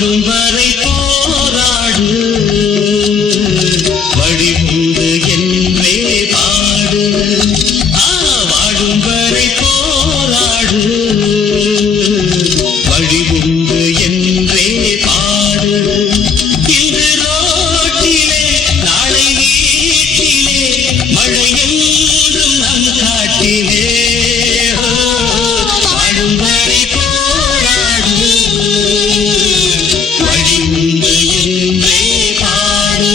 வாழும் வரை போராடு, வழி உண்டு என்றே பாடு. வாழும் வரை போராடு, வழி உண்டு என்றே பாடு. இன்று ரோட்டிலே நாளை வீட்டிலே, மழை என்றும் நம் காட்டிலே. வாழும் வரை போராடு, வழி உண்டு என்றே பாடு.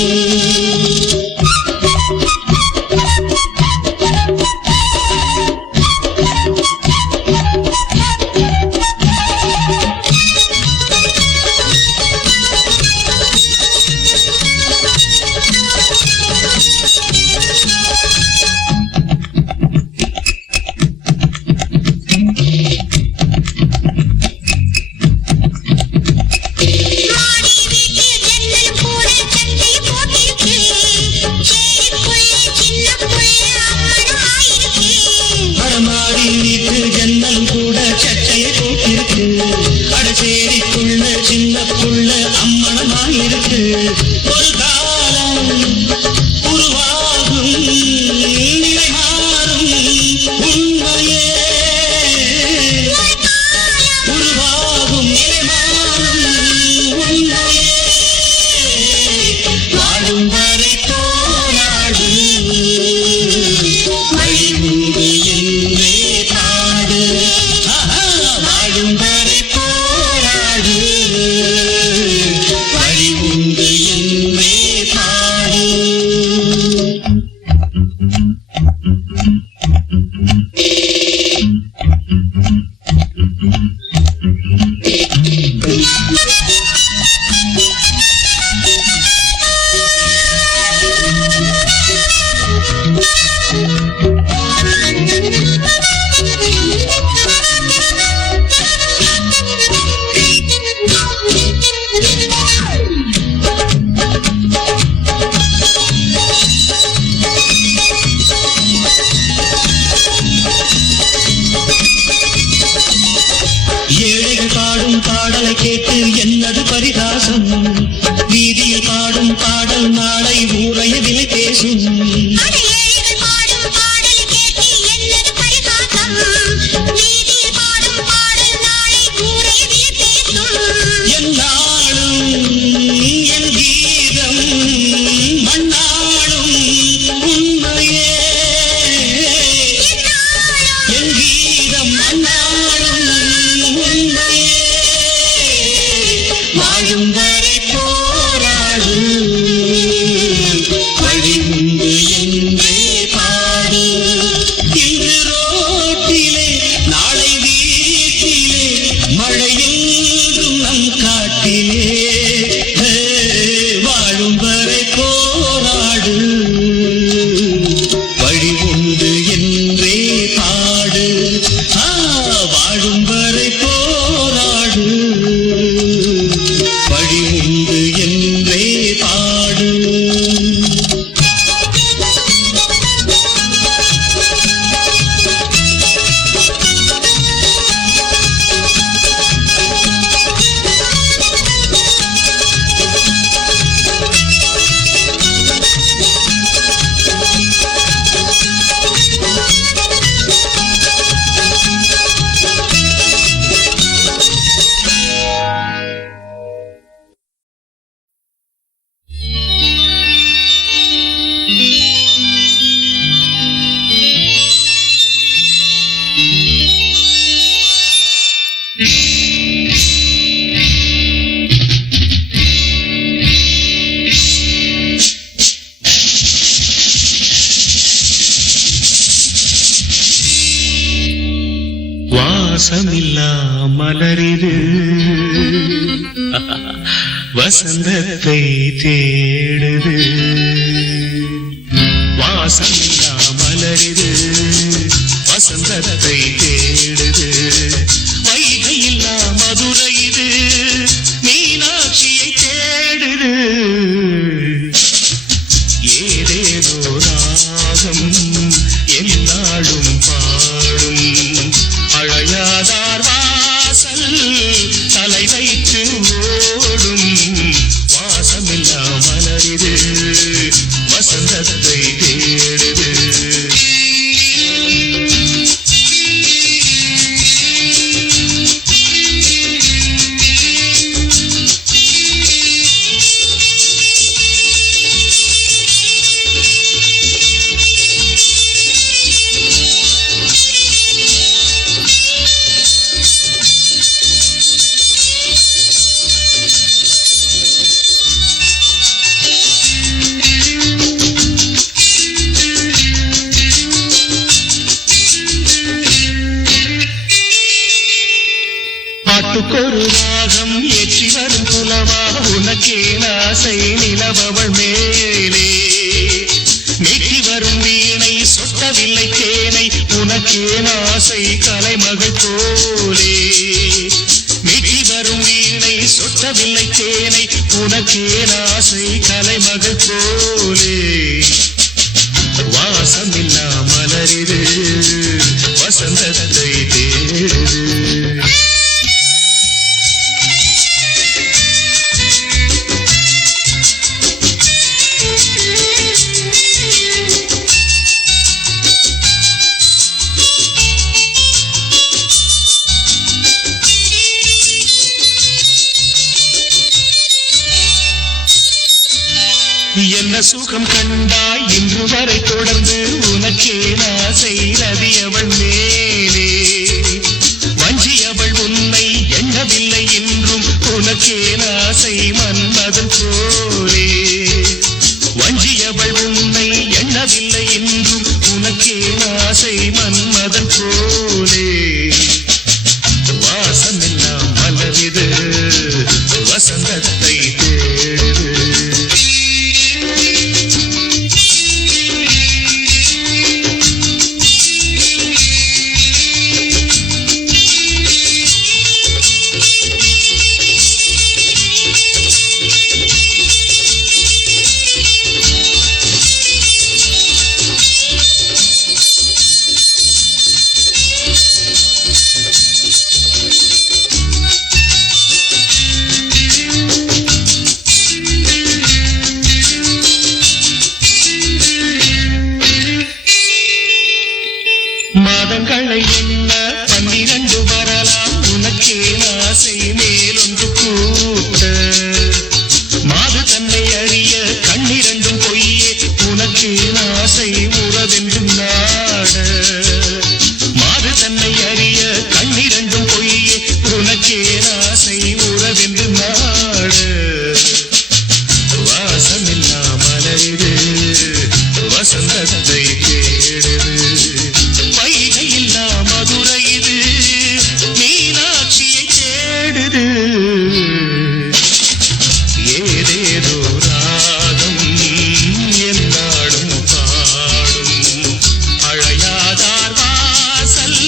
மாடி வீட்டு ஜன்னல் கூட சட்டையை போட்டிருக்கு, அடசேரிக்குள்ள சின்ன புள்ள அம்மனமாயிருக்கு. ஒரு காலம் உருவாகும், நிலை மாறும் உண்மையே. உருவாகும், நிலை மாறும் உண்மையே. வாழும் வரை போராடு, வழி உண்டு என்றே பாடு. வாழும் வரை போராடு, வழி உண்டு என்றே பாடு. ஏழைகள் பாடும் பாடலை கேட்டு என்னது பரிகாசம், வீதியில் பாடும் பாடல் நாளை ஊரைய விலை பேசும். என்னாலும் என் கீதம் மண்ணாளும் உண்மையே. என் கீதம் மண்ணாளும் உண்மையே. வாழும் வரை போராடு, வழி உண்டு என்றே பாடு. இன்று ரோட்டிலே நாளை வீட்டிலே, மழை என்றும் நம் காட்டிலே. வாழும் வரை போராடு, வழி உண்டு என்றே பாடு. வாழும் வரை போராடு, வழி உண்டு என்றே பாடு. வாசமில்லா மலரிது வசந்தத்தை தேடுது. வாசமில்லா மலரிது வசந்தத்தை தேடுது. வைகையில்லா மதுரை இது மீனாட்சியை தேடுது. ஏதேதோ ராகம் என்னாலும் பாடும். அழையாதார் வாசல் தலை வைத்து ஓடும். பாட்டுக்கொரு ராகம் ஏற்றி வரும் புலவா உனக்கே ஆசை நிலவவள் மேலே நீட்டி வரும் வீணை சொட்டவில்லை தேனை உனக்கே ஆசை கலைமகள் போலே நீட்டி வரும் வீணை சொட்டவில்லை தேனை உனக்கே ஆசை கலைமகள் போலே வாசமில்லா மலரிது வசந்தத்தை தேடுது என்ன சுகம் கண்டாய் இன்று வரை தொடர்ந்து உனக்கே ஆசை ரதியவள் மேலே வஞ்சியவள் உன்னை எண்ணவில்லை என்றும் உனக்கே ஆசை மன்மதன் போலே வஞ்சியவள் உன்னை எண்ணவில்லை என்றும் உனக்கே ஆசை மன்மதன் போலே வாசமெல்லாம் மலரிது வசந்தத்தை தேடுது மாதங்களை எண்ண 12 வரலாம் உனக்கே ஆசை மேலொன்று கூட்ட மாது தன்னை அறிய கண்ணிரண்டும் பொய்யே உனக்கே ஆசை உறவென்றும் நாட மாது தன்னை அறிய கண்ணிரண்டும் பொய்யே உனக்கே ஆசை உறவென்று நாட வாசமில்லா மலரிது வசந்தத்தை தேடுது மதுரை இது மீனாட்சியை தேடுது ஏதேதோ ராகம் என்னாடும் பாடும் அழையாதார் வாசல்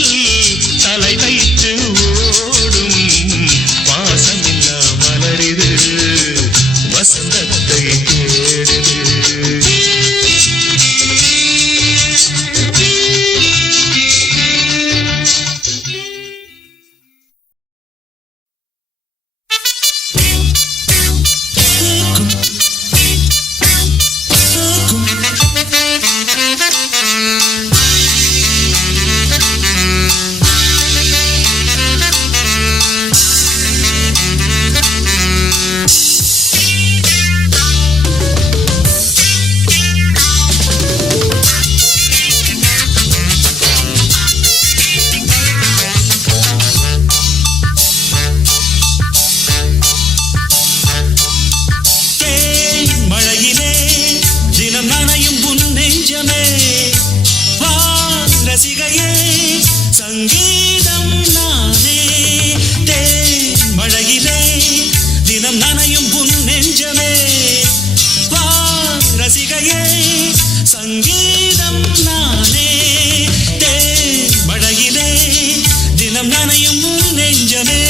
தலை வைத்து ஓடும் வாசமில்லா மலரிது வசந்தத்தை தேடுது சங்கீதம் நானே தேன் மழையிலே தினம் நனையும் உன் நெஞ்சமே வா ரசிகையே சங்கீதம் நானே தேன் மழையிலே தினம் நனையும் உன் நெஞ்சமே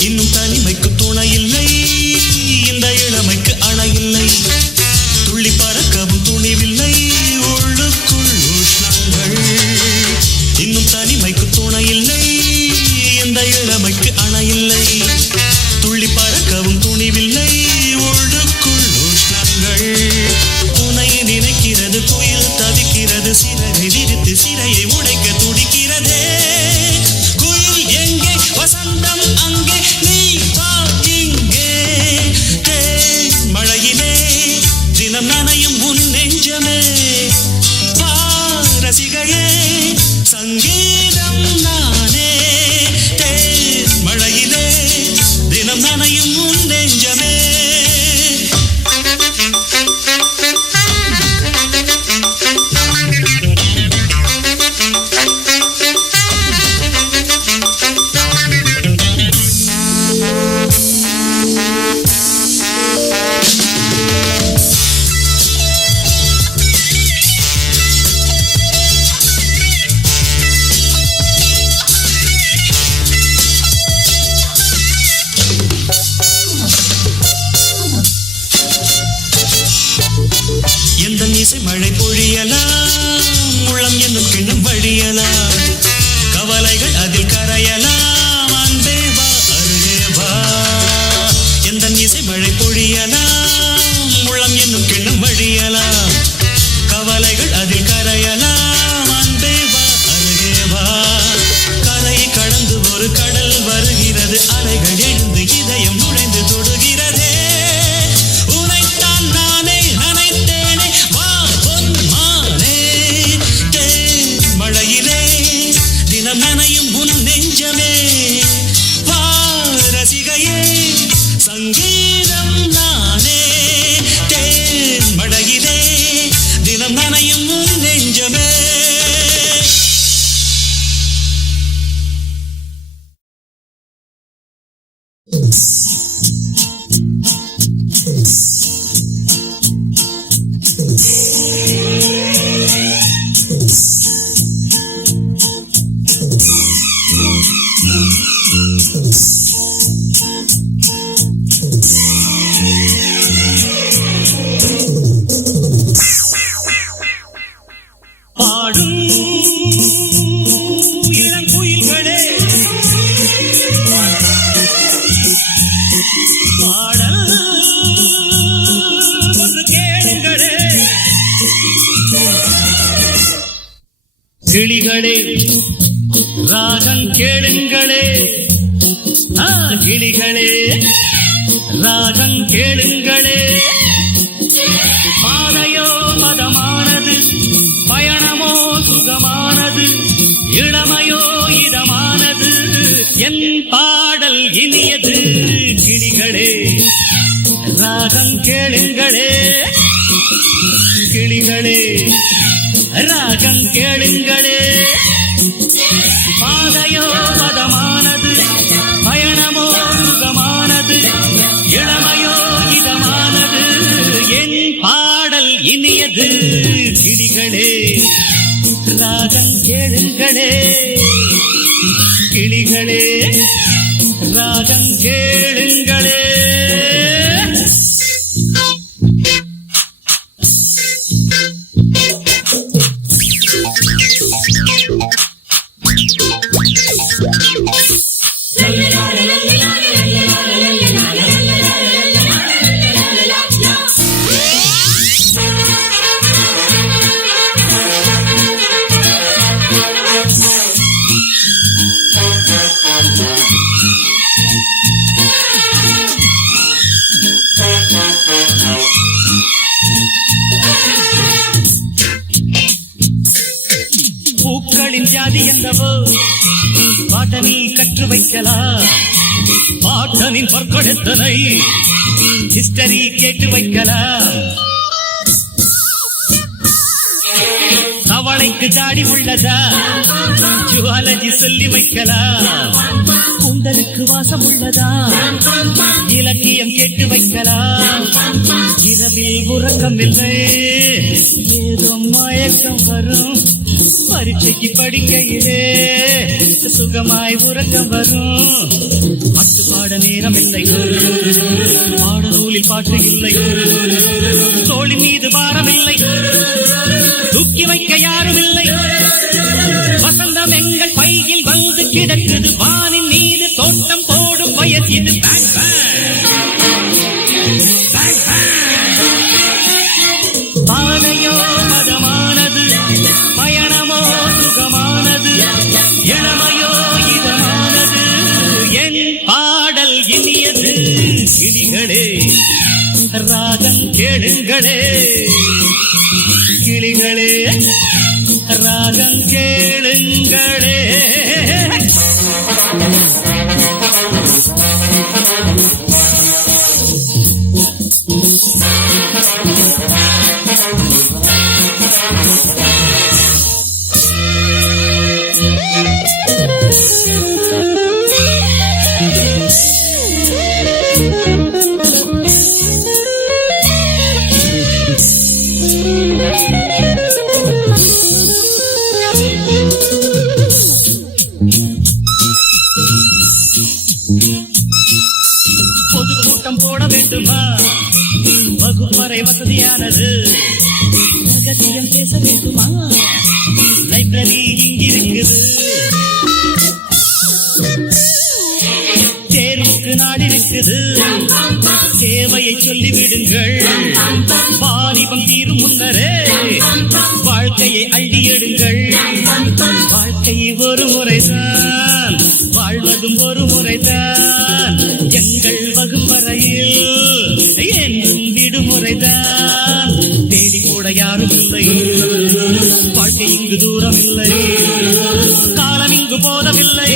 இன்னும் தனிமைக்கு இசை மழை பொழியலாம், உள்ளம் என்னும் கிண்ணம் வழியலாம், கவலைகள் அதில் கரையலாம், அன்பே வா அருகே வா. எந்த இசை மழை பொழியலாம், உள்ளம் என்னும் கிண்ணம் வழியலாம், கவலைகள் அதில் கரையலாம், அன்பே வா அருகே வா. கரையை கடந்து ஒரு கடல் வருகிறது, அலைகள் எழுந்து இதயம் நுழைந்து தொடுகிறதே, உனைத்தான் நானே நினைத்தேனே வா பொன்மானே. மழையிலே தினம் நனையும் உன் நெஞ்சமே, வா ரசிகையே சங்கீதம் நானே. மழையிலே தினம் நனையும் உன் நெஞ்சமே. பாடும் இளங்குயில்களே, பாடல் ஒன்று கேளுங்களே. கிளிகளே ராகம் கேளுங்களே, கிளிகளே ராகம் கேளுங்களே. பாதையோ மதமானது, பயணமோ சுகமானது, இளமையோ இதமானது, என் பாடல் இனியது. கிளிகளே ராகம் கேளுங்களே, கிளிகளே ராகம் கேளுங்களே. பாதையோ மதமானது, பயணமோ சுகமானது, இளமையோ இதமானது, என் பாடல் இனியது. கிளிகளே ராகம் கேளுங்களே, கிளிகளே ராகம் கேளுங்களே. பூக்களின் ஜாதி என்னவோ பாட்டனி கற்று வைக்கலாம், பாட்டனின் பற்கொடுத்தனை ஹிஸ்டரி கேட்டு வைக்கலாம். தவளைக்கு ஜாடி உள்ளதா ஜுவாலஜி சொல்லி வைக்கலாம். உண்டலுக்கு வாசம் உள்ளதா இலக்கியம் கேட்டு வைக்கலாம். இரவில் உறக்கம் இல்லை, ஏதோ மயக்கம் வரும், பரீட்சைக்கு படிக்கையிலே சுகமாய் உறக்கம் வரும். பாட்டு பாட நேரம் இல்லை, பாட நூலில் பாட்டு இல்லை, தோழி மீது பாரம் இல்லை, தூக்கி வைக்க யாரும் இல்லை. வசந்தம் எங்கள் பையில் வந்து கிடக்குது, வானின் மீது தோட்டம் போடும் வயது இது. பேங் பேங் பாதையோ மதமானது, பயணமோ சுகமானது, இளமையோ இதமானது, என் பாடல் இனியது. கிளிகளே ராகம் கேளுங்களே, கிளிகளே ராகம் கேளுங்களே. பொதுக்கூட்டம் போட வேண்டுமா, வகுப்பறை வசதியானது, ரகசியம் பேச வேண்டுமா? லைப்ரரி இங்கிருக்குது, தேர்வுக்கு நாடு இருக்குது. சேவையை சொல்லிவிடுங்கள், வாலிபம் தீரும் முன்னரே வாழ்க்கையை அள்ளி எடுங்கள். வாழ்க்கை ஒரு முறைதான், வாழ்வதும் ஒரு முறைதான். எங்கள் வகுப்பறையில் என்றும் விடுமுறைதான். தேடி கூட யாரும் இல்லை, வாழ்க்கை இங்கு தூரம் இல்லை, காலம் இங்கு போதவில்லை,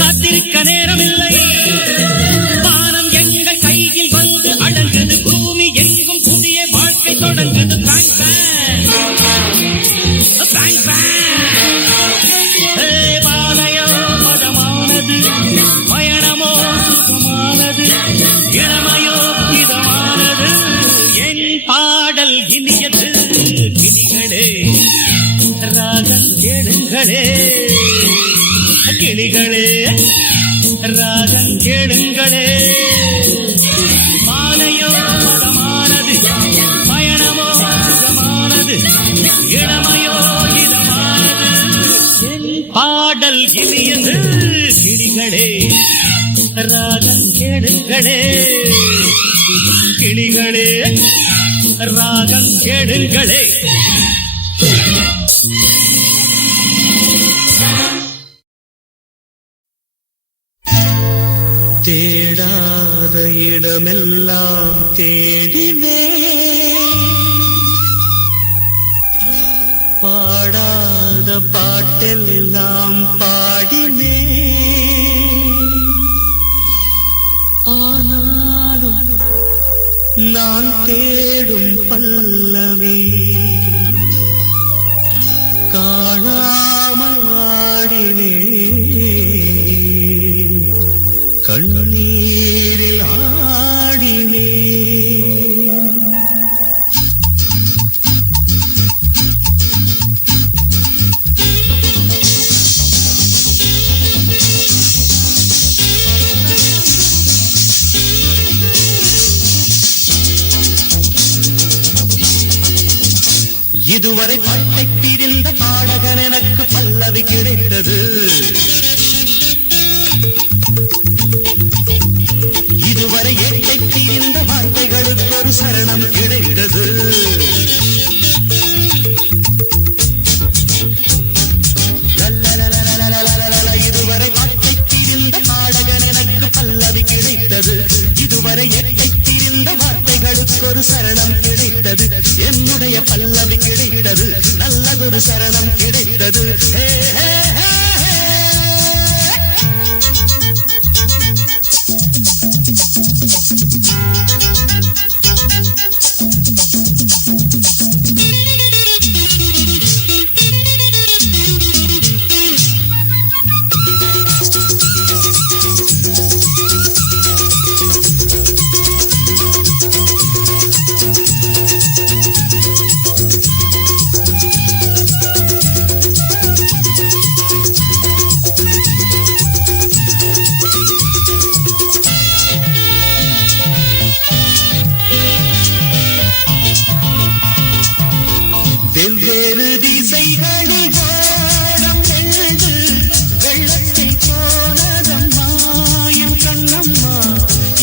காத்திருக்க நேரமில்லை. வானம் எங்கள் கையில் வந்து அடங்குது, பூமி எங்கும் புதிய வாழ்க்கை தொடங்குது. பேங் பேங் பாதையோ மதமானது, பயணமோ சுகமானது, இளமையோ இதமானது. என் பாடல் இனியது, கிளிகளே ராகம் கேளுங்களே, கிளிகளே ராகம் கேளுங்களே. மாலையோ மதமானது, பயணமோ சுகமானது, இளமையோ இதமானது. என் பாடல் இனியது, கிளிகளே ராகம் கேளுங்களே, கிளிகளே ராகம் கேளுங்களே. தேடாத இடமெல்லாம் தேடினே, பாடாத பாட்டெல்லாம் பாடினே. ஆனாலும் நான் தேடும் பல்லவி காணாமல் வாடினே. கண்ணீரில் ஆடினே. இதுவரை பாட்டை பிரிந்த பாடகன் எனக்கு பல்லவி கிடைத்தது. இதுவரை ஏட்டை பிரிந்த வார்த்தைகளுக்கு ஒரு சரணம் கிடைத்தது. இதுவரை பாட்டை பிரிந்த பாடகன் எனக்கு பல்லவி கிடைத்தது. இதுவரை ஏட்டை பிரிந்த வார்த்தைகளுக்கு ஒரு சரணம் கிடைத்தது. என்னுடைய பல்லவி கிடைத்தது, நல்லதொரு சரணம் கிடைத்தது. ஹே ஹே ஹே. வெவ்வேறு திசைகளில் ஓடம் எழுது வெள்ளத்தில் போனதம்மா என் கண்ணம்மா.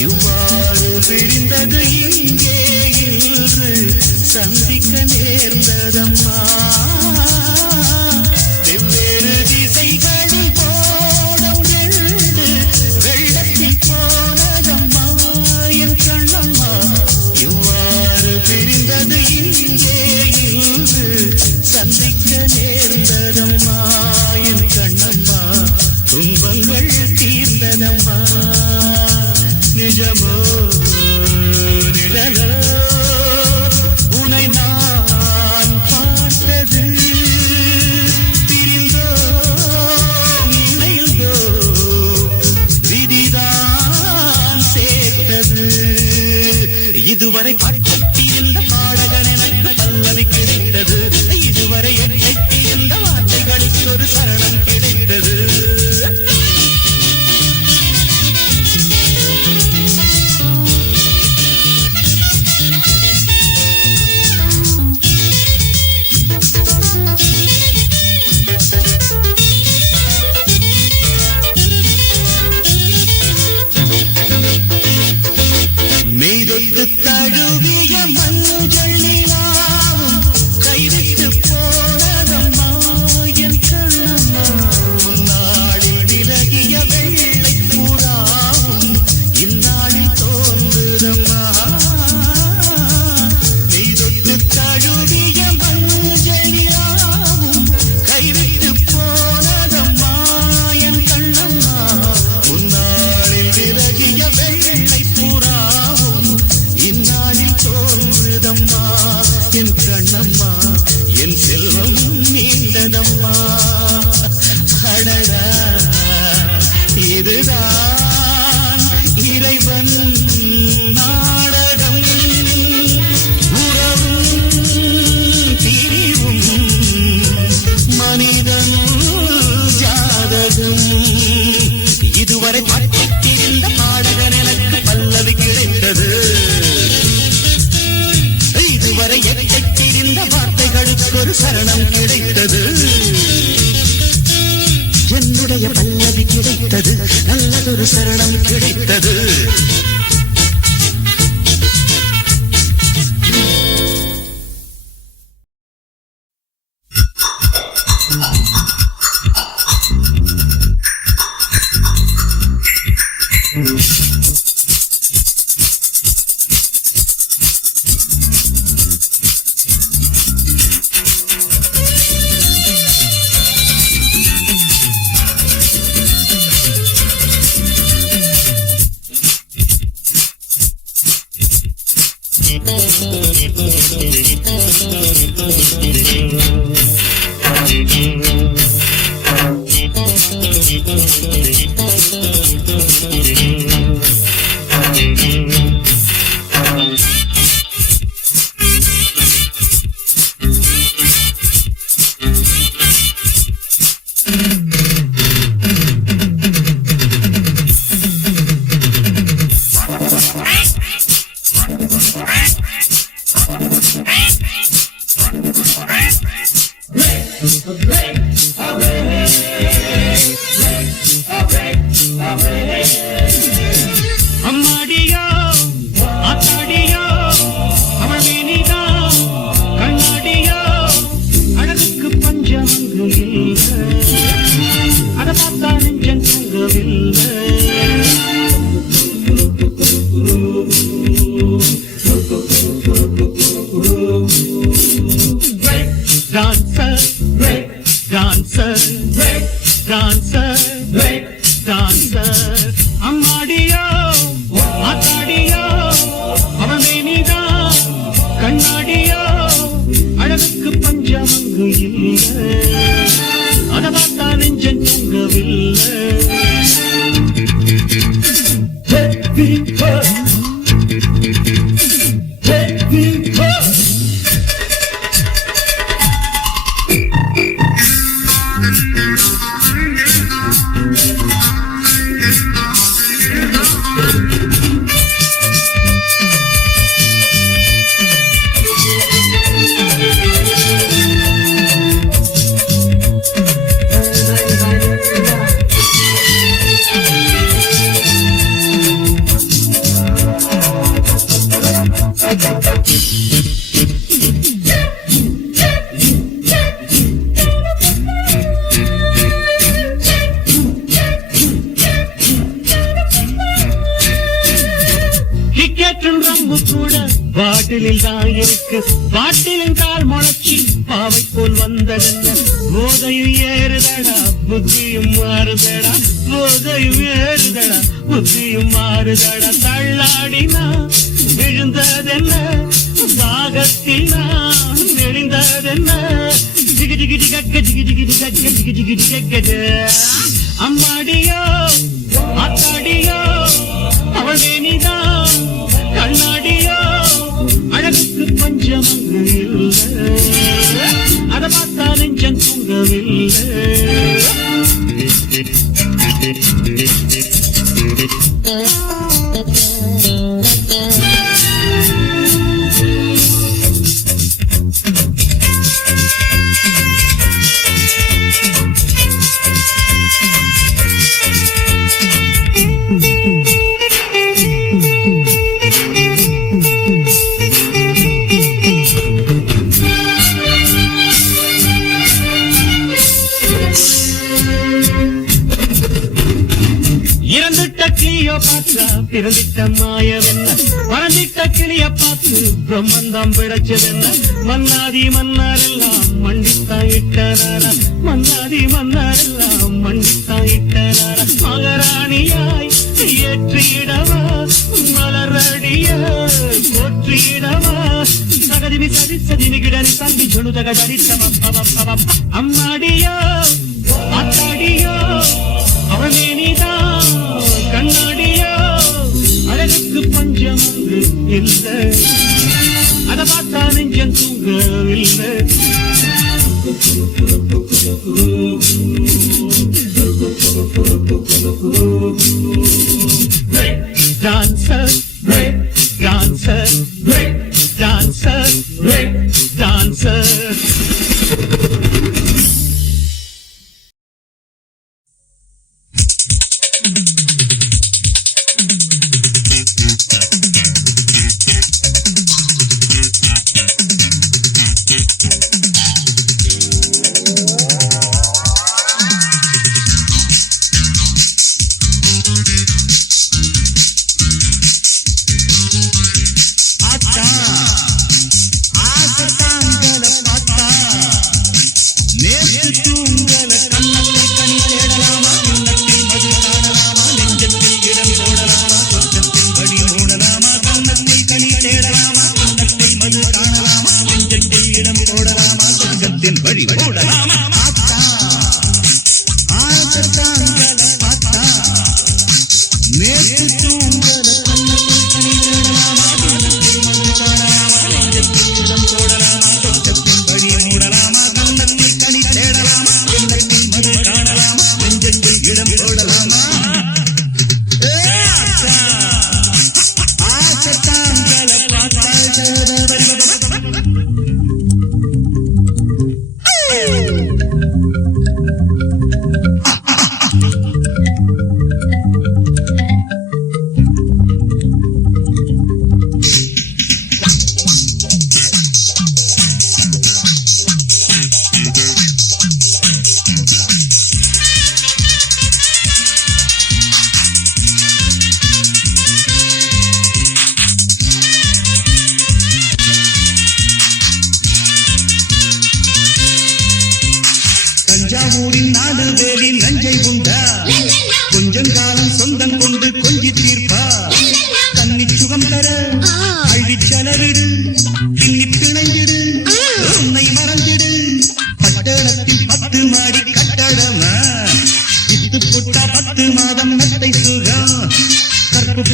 இவ்வாறு பிரிந்தது இங்கே இன்று சந்திக்க நேர்ந்ததம்மா. வெவ்வேறு திசைகளில் ஓடம் எழுது வெள்ளத்தில் போனதம்மா என் கண்ணம்மா. இவ்வாறு பிரிந்தது இங்கே சந்திக்க நேர்ந்ததம்மா என் கண்ணம்மா. துன்பங்கள் தீர்ந்ததம்மா. நிஜமோ நிழலோ உனை நான் பார்த்தது. பிரிந்தோ இணைந்தோ விதிதான் சேர்த்தது. இதுவரை பாட்டிருந்த பாடகன் எனக்கு பல்லவி கிடைத்தது. இதுவரை எட்டிருந்த வார்த்தைகளுக்கு ஒரு சரணம் கிடைத்தது. சரணம் கிடைத்தது என்னுடைய பல்லவி கிடைத்தது நல்லதொரு சரணம் கிடைத்தது அம்மாடியோ ஆத்தாடியோ அவள் மேனிதா கண்ணாடியோ அழகுக்கு பஞ்சமங்கு இல்லை அதை பார்த்தா நெஞ்சம் தூங்கவில்லை டான்சர் டான்சர் டான்சர் டான்சர் அம்மாடியோ ஆத்தாடியோ அவள் மேனிதா கண்ணாடியோ அழகுக்கு பஞ்சமங்கு இல்லை அதை பார்த்தா நெஞ்சம் தூங்கவில்லை பாட்டிலில் தான் இருக்கு பாட்டிலின் கால் முளைச்சி பாவை போல் வந்ததென்ன போதையும் ஏறுதடா புத்தியும் மாறுதடா போதையும் ஏறுதடா புத்தியும் மாறுதடா தள்ளாடினா விழுந்ததென்ன தாகத்தில் நான் நெளிந்ததென்ன ஜிகி ஜிகி ஜிகக்க ஜிகி ஜிகி ஜிகக்க ஜிகி ஜிகி ஜிகக்க அம்மாடியோ ஆத்தாடியோ அவள் மேனிதா கண்ணாடியோ அழகுக்கு பஞ்சமங்கு இல்லை அதை பார்த்தா நெஞ்சம் தூங்கவில்லை பிறந்திட்ட மாயவென்ன பறந்திட்ட கிளிய பார்த்து பிரம்மந்தம் பிழைச்சதென்ன மன்னாதி மன்னாரெல்லாம் மண்டித்தான் இட்டனாரா மன்னாதி மன்னாரெல்லாம் மண்டித்தான் இட்டனாரா மகராணியாய் ஏற்றிடவா மலரடிய போற்றிடவா சகதிமி சதி சதிமி கிடரி சந்தி சொலுதக தரித்தம அம்மாடியோ ஆத்தாடியோ அவள் மேனிதா கண்ணாடியோ அழகுக்கு பஞ்சமங்கு இல்லை அதை பார்த்தா நெஞ்சம் தூங்கவில்லை டான்சர் டான்சர் டான்சர் டான்சர்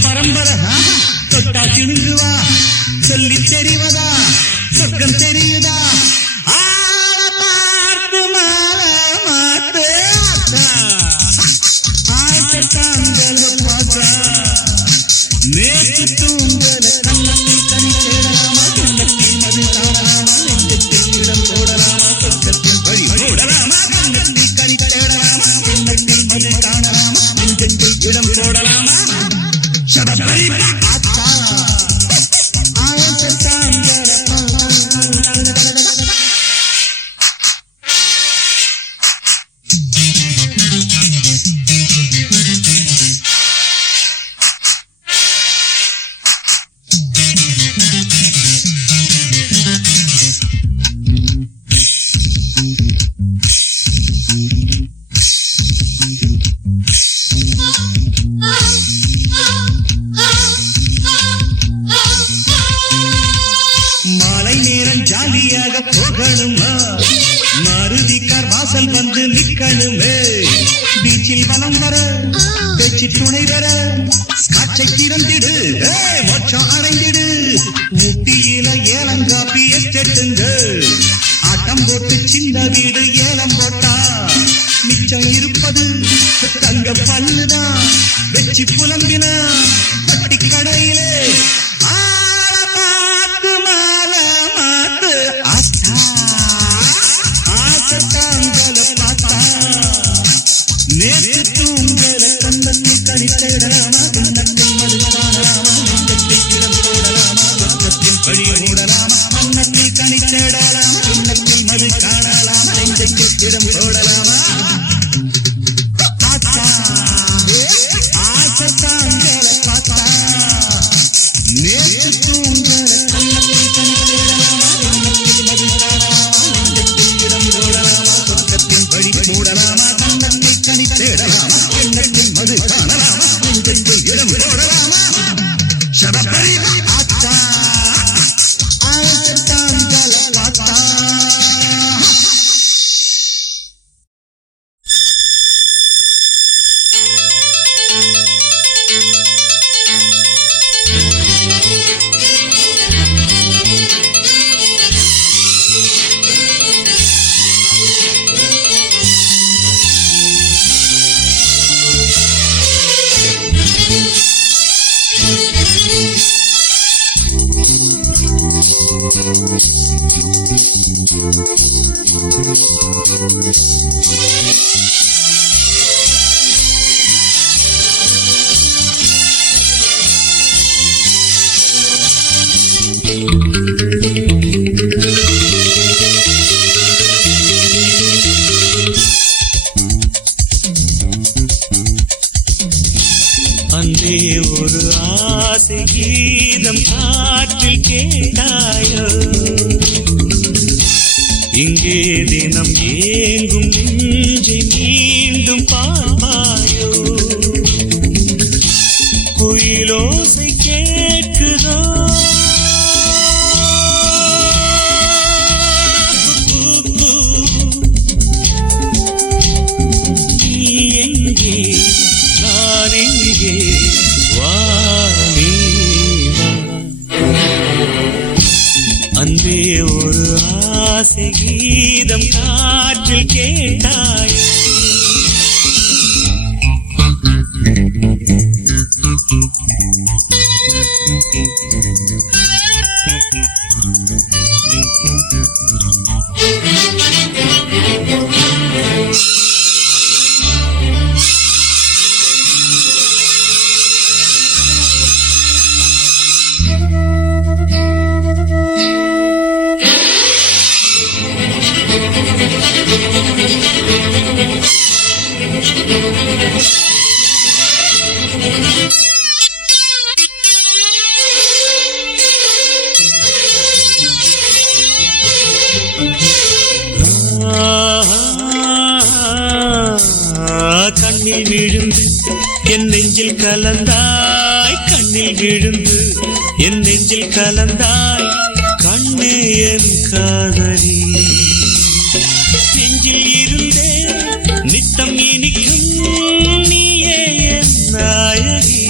பரம்பரை தொட்டா திணுங்குவா சொல்லி தெரிவதா சொர்க்கம் தெரியுதா பார்த்து மாத்து ஆட்டத்தாங்கல பார்த்தா நேற்று தூங்கல கண்ணத்தில் கனி தேடலாமா கண்ணத்தில் மது காணலாமா நெஞ்சத்தில் இடம் போடலாமா சொர்க்கத்தில் வழி போடலாமா கண்ணத்தில் கனி தேடலாமா கண்ணத்தில் மது காணலாமா நெஞ்சத்தில் இடம் போடலாமா சடபரி ஆத்தா ஆட்டத்தாங்கல ஜாலியாக போகணுமா மாருதிக்கார் வாசல் வந்து நிக்கணுமே பீச்சில் வலம் வர பேச்சு துணை வர ஸ்காட்சை திறந்திடு மோட்சம் அடைந்திடு ஊட்டியில ஏலங்காப்பி எஸ்டேட்டுங்க ஆட்டம் போட்டு சின்ன வீடு ஏலம் போட்டா மிச்சம் இருப்பது தங்க பல்லுதான் வெச்சி புலம்பினா பட்டி கடையிலே நேற்று தூங்கல கண்ணத்தில் கனி தேடலாமா கண்ணத்தில் மது காணலாமா நெஞ்சத்தில் இடம் போடலாமா சொர்க்கத்தில் வழி மூடலாமா கண்ணத்தில் கனி தேடலாமா கண்ணத்தில் மது காணலாமா நெஞ்சத்தில் இடம் போடலாமா ஆத்தா ஆசத்தாங்கல பார்த்தா நேற்று தூங்கல கண்ணத்தில் கனி தேடலாமா கண்ணத்தில் மது காணலாமா நெஞ்சத்தில் இடம் போடலாமா சொர்க்கத்தில் வழி மூடலாமா கனி தேடலாமா எண்ணத்தில் மது காணலாமா நெஞ்சத்தில் இடம் போடலாமா சடபரி ஆத்தா ஆட்டத்தாங்கல பார்த்தா அந்தே ஒரு ஆசை கீதம் காற்றில் கேட்டாயோ இங்கே தினம் ஏங்கும் நெஞ்சை மீண்டும் பார்ப்பாயோ குயிலோசை கேட்குதோ நீ எங்கே நான் எங்கே வா நீ வா அன்பே ஒரு ஆசை கீதம் காற்றில் கேட்டாய் கண்ணில் விழுந்து என் நெஞ்சில் கலந்தாய் கண்ணில் விழுந்து என் நெஞ்சில் கலந்தாய் கண்ணே என் காதலி நெஞ்சில் இருந்தே நித்தம் இனிக்கும் நீயே என் நாயகி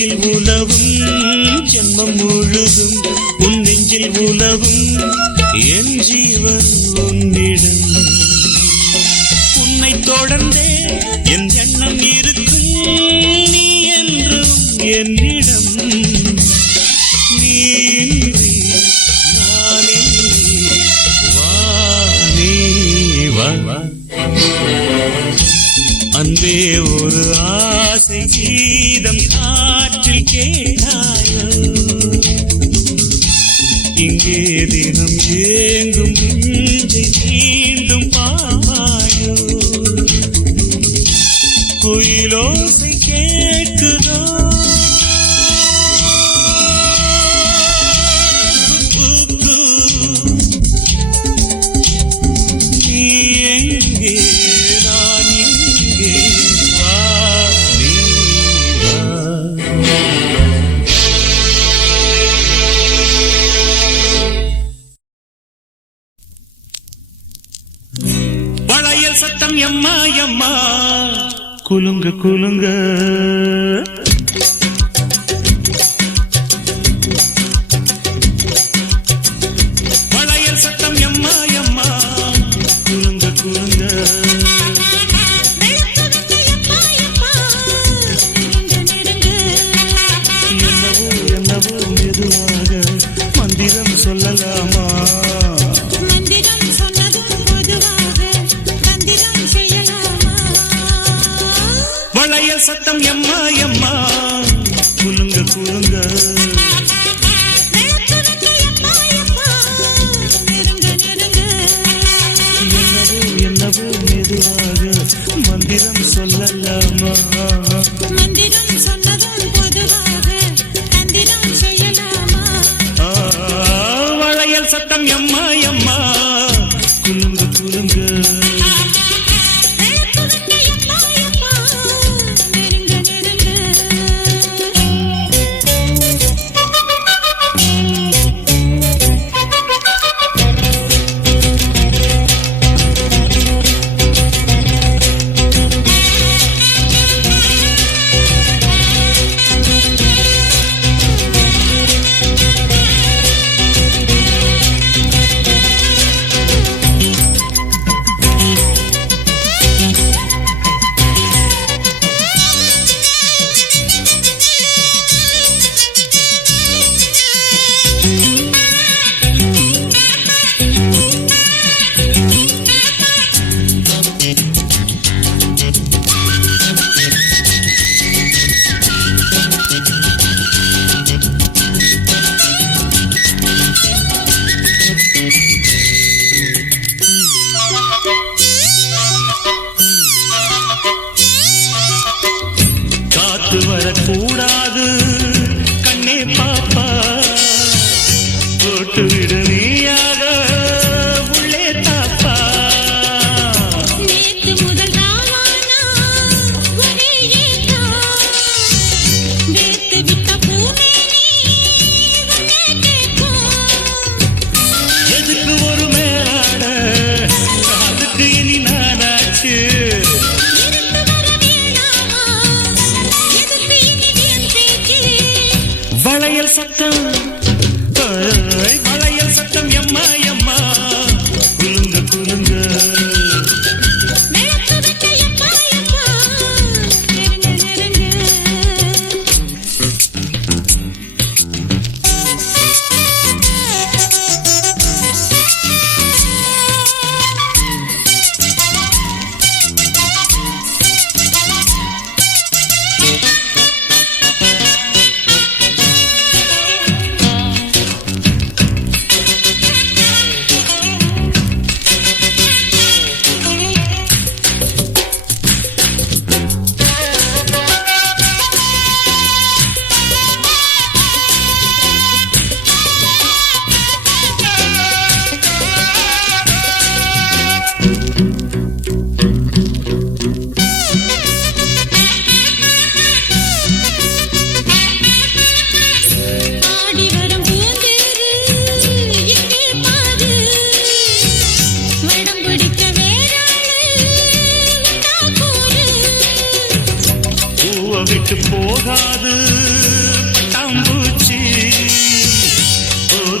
நெஞ்சில் உலவும் ஜென்மம் முழுதும் உன் நெஞ்சில் உலவும் என் ஜீவன் உன்னிடம் உன்னை தொடர்ந்தே என் எண்ணம் இருக்கும் நீ என்றும் என்னிடம் நீன்றி நானே வா நீ வா அன்பே ஒரு ஆசை கீதம் காற்றில் கேட்டாயோ இங்கே தினம் ஏங்கும் நெஞ்சை மீண்டும் பாவாயோ குயிலோசை கேட்குதோ நீ எங்கே நான் இங்கே வா நீ வா வளையல் சத்தம் எம்மா எம்மா குலுங்க குலுங்க வளையல் சத்தம் எம்மா எம்மா குலுங்க குலுங்க என்னவோ என்னவோ மெதுவாக மந்திரம் சொல்லலாமா வளையல் சத்தம் எம்மா எம்மா குலுங்க குலுங்க என்னவோ என்னவோ மெதுவாக மந்திரம் சொல்லலாமா வளையல் சத்தம் எம்மா எம்மா குலுங்க குலுங்க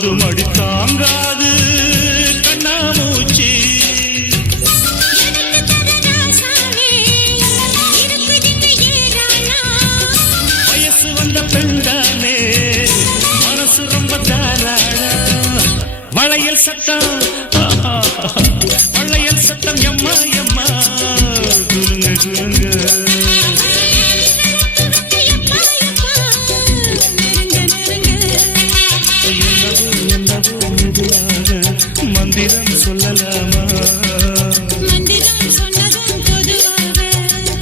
போதும் அடி தாங்காது கண்ணாமூச்சி. வயசு வந்த பெண்தானே மனசு ரொம்ப தாராள. வளையல் சட்டம் வளையல் சட்டம் எம்மா எம்மா குலுங்க குலுங்க. மந்திரம் சொல்லலாமா? மந்திரம் சொன்னதும் பொதுவாக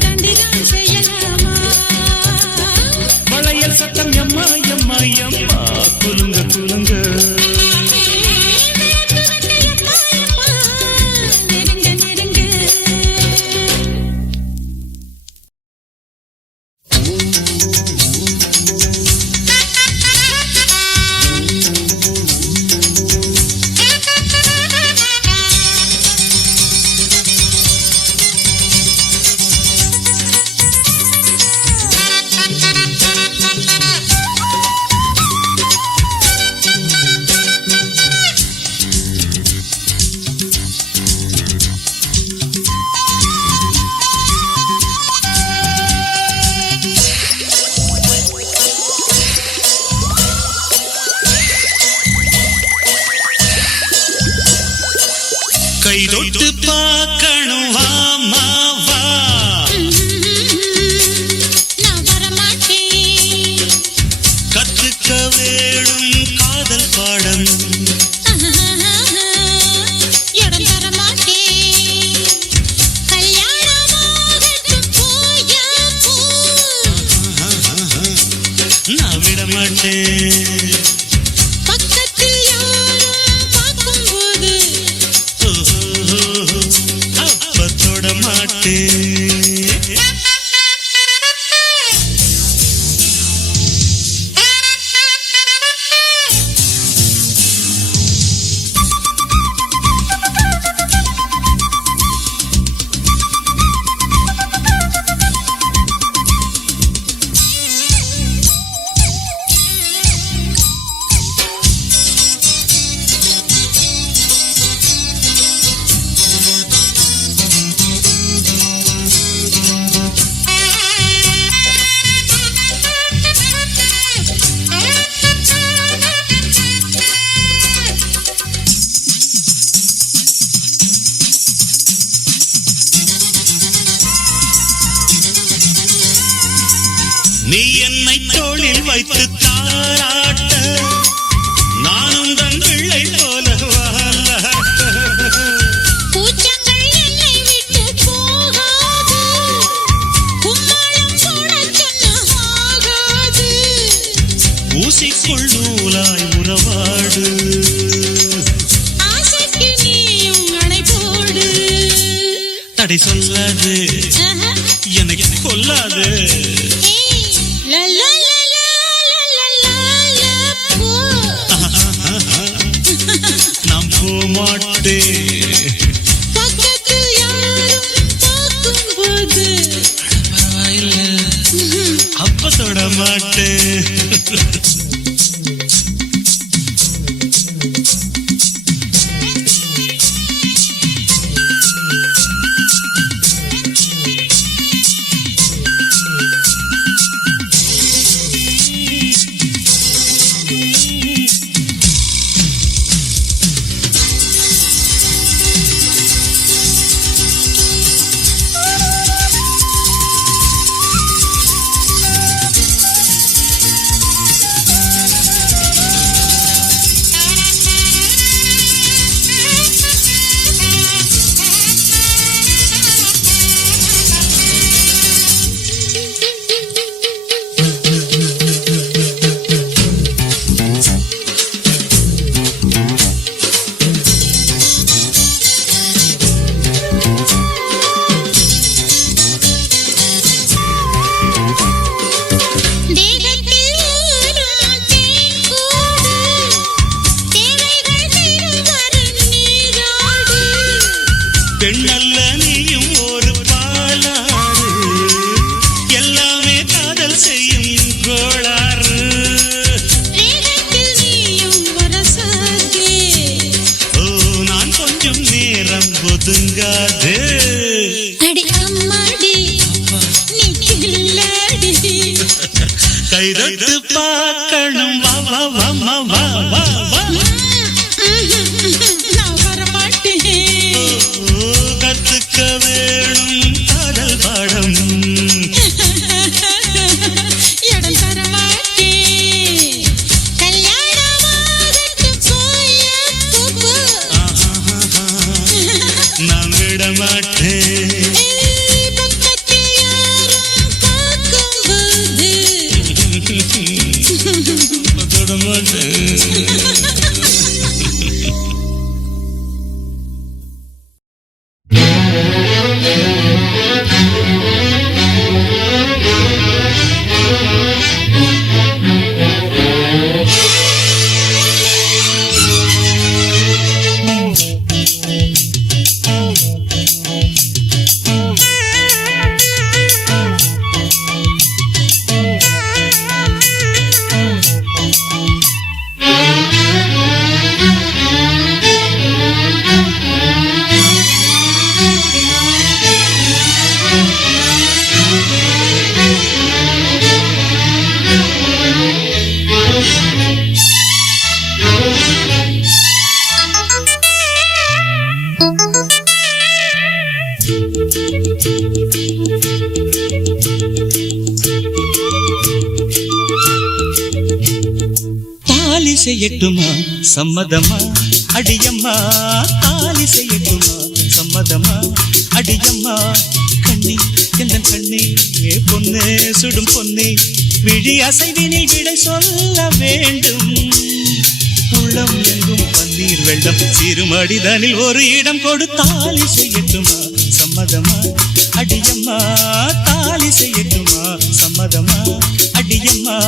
கண்டிதான் செய்யலாமா? வளையல் சட்டம் எம்மா எம்மா எம்மா குலுங்க குலுங்க. கை தொட்டு பார்க்கணும் வாமா வா. நான் வரமாட்டேன். கத்துக்க வேணும் காதல் பாடம். இடம் தரமாட்டேன். கல்யாணமாகட்டும் போயா போ. நான் விட மாட்டேன். பக்கத்தில் யாரும் பார்க்கும்போது அப்ப தொட மாட்டேன். நீ என்னை தோளில் வைத்து தாராட்ட நானும் தன் பிள்ளை போல வாழாட்ட. பூச்சங்கள் என்னை விட்டு போகாது. கும்மாளம் போட சொன்ன ஆகாது. ஊசிக்குள் நூலாய் உறவாடு. ஆசைக்கு நீயும் அணை போடு. தடை சொல்லாது எனக்கு கொல்லாது. நான் போமாட்டேன். பக்கத்தில் யாரும் பார்க்கும்போது பரவாயில்ல அப்ப தொட மாட்டேன். முடியாது. அடி அம்மாடி நீ கில்லாடி கைதட்டு பார்க்கணும் வா வா வா வா வா வா வா. நான் வரமாட்டேன். கத்துக்க வேணும் காதல் பாடம். இடம் தரமாட்டேன். கல்யாணமாகட்டும் சோயப்பு. நான் விட மாட்டேன். பக்கத்தில் யாரும் பார்க்கும்போது தொட மாட்டேன். தாலி செய்யட்டுமா சம்மதமா அடியம்மா, தாலி செய்யட்டுமா சம்மதமா அடியம்மா. கண்ணி எந்த கண்ணி பொண்ணு சுடும் பொண்ணு, விழி அசைவினில் விடை சொல்ல வேண்டும். உள்ளம் எங்கும் பன்னீர் வெள்ளம், சிறுமடிதனில் ஒரு இடம் கொடு. தாலி செய்யட்டுமா சம்மதமா அடியம்மா, தாலி செய்யட்டுமா சம்மதமா அடியம்மா.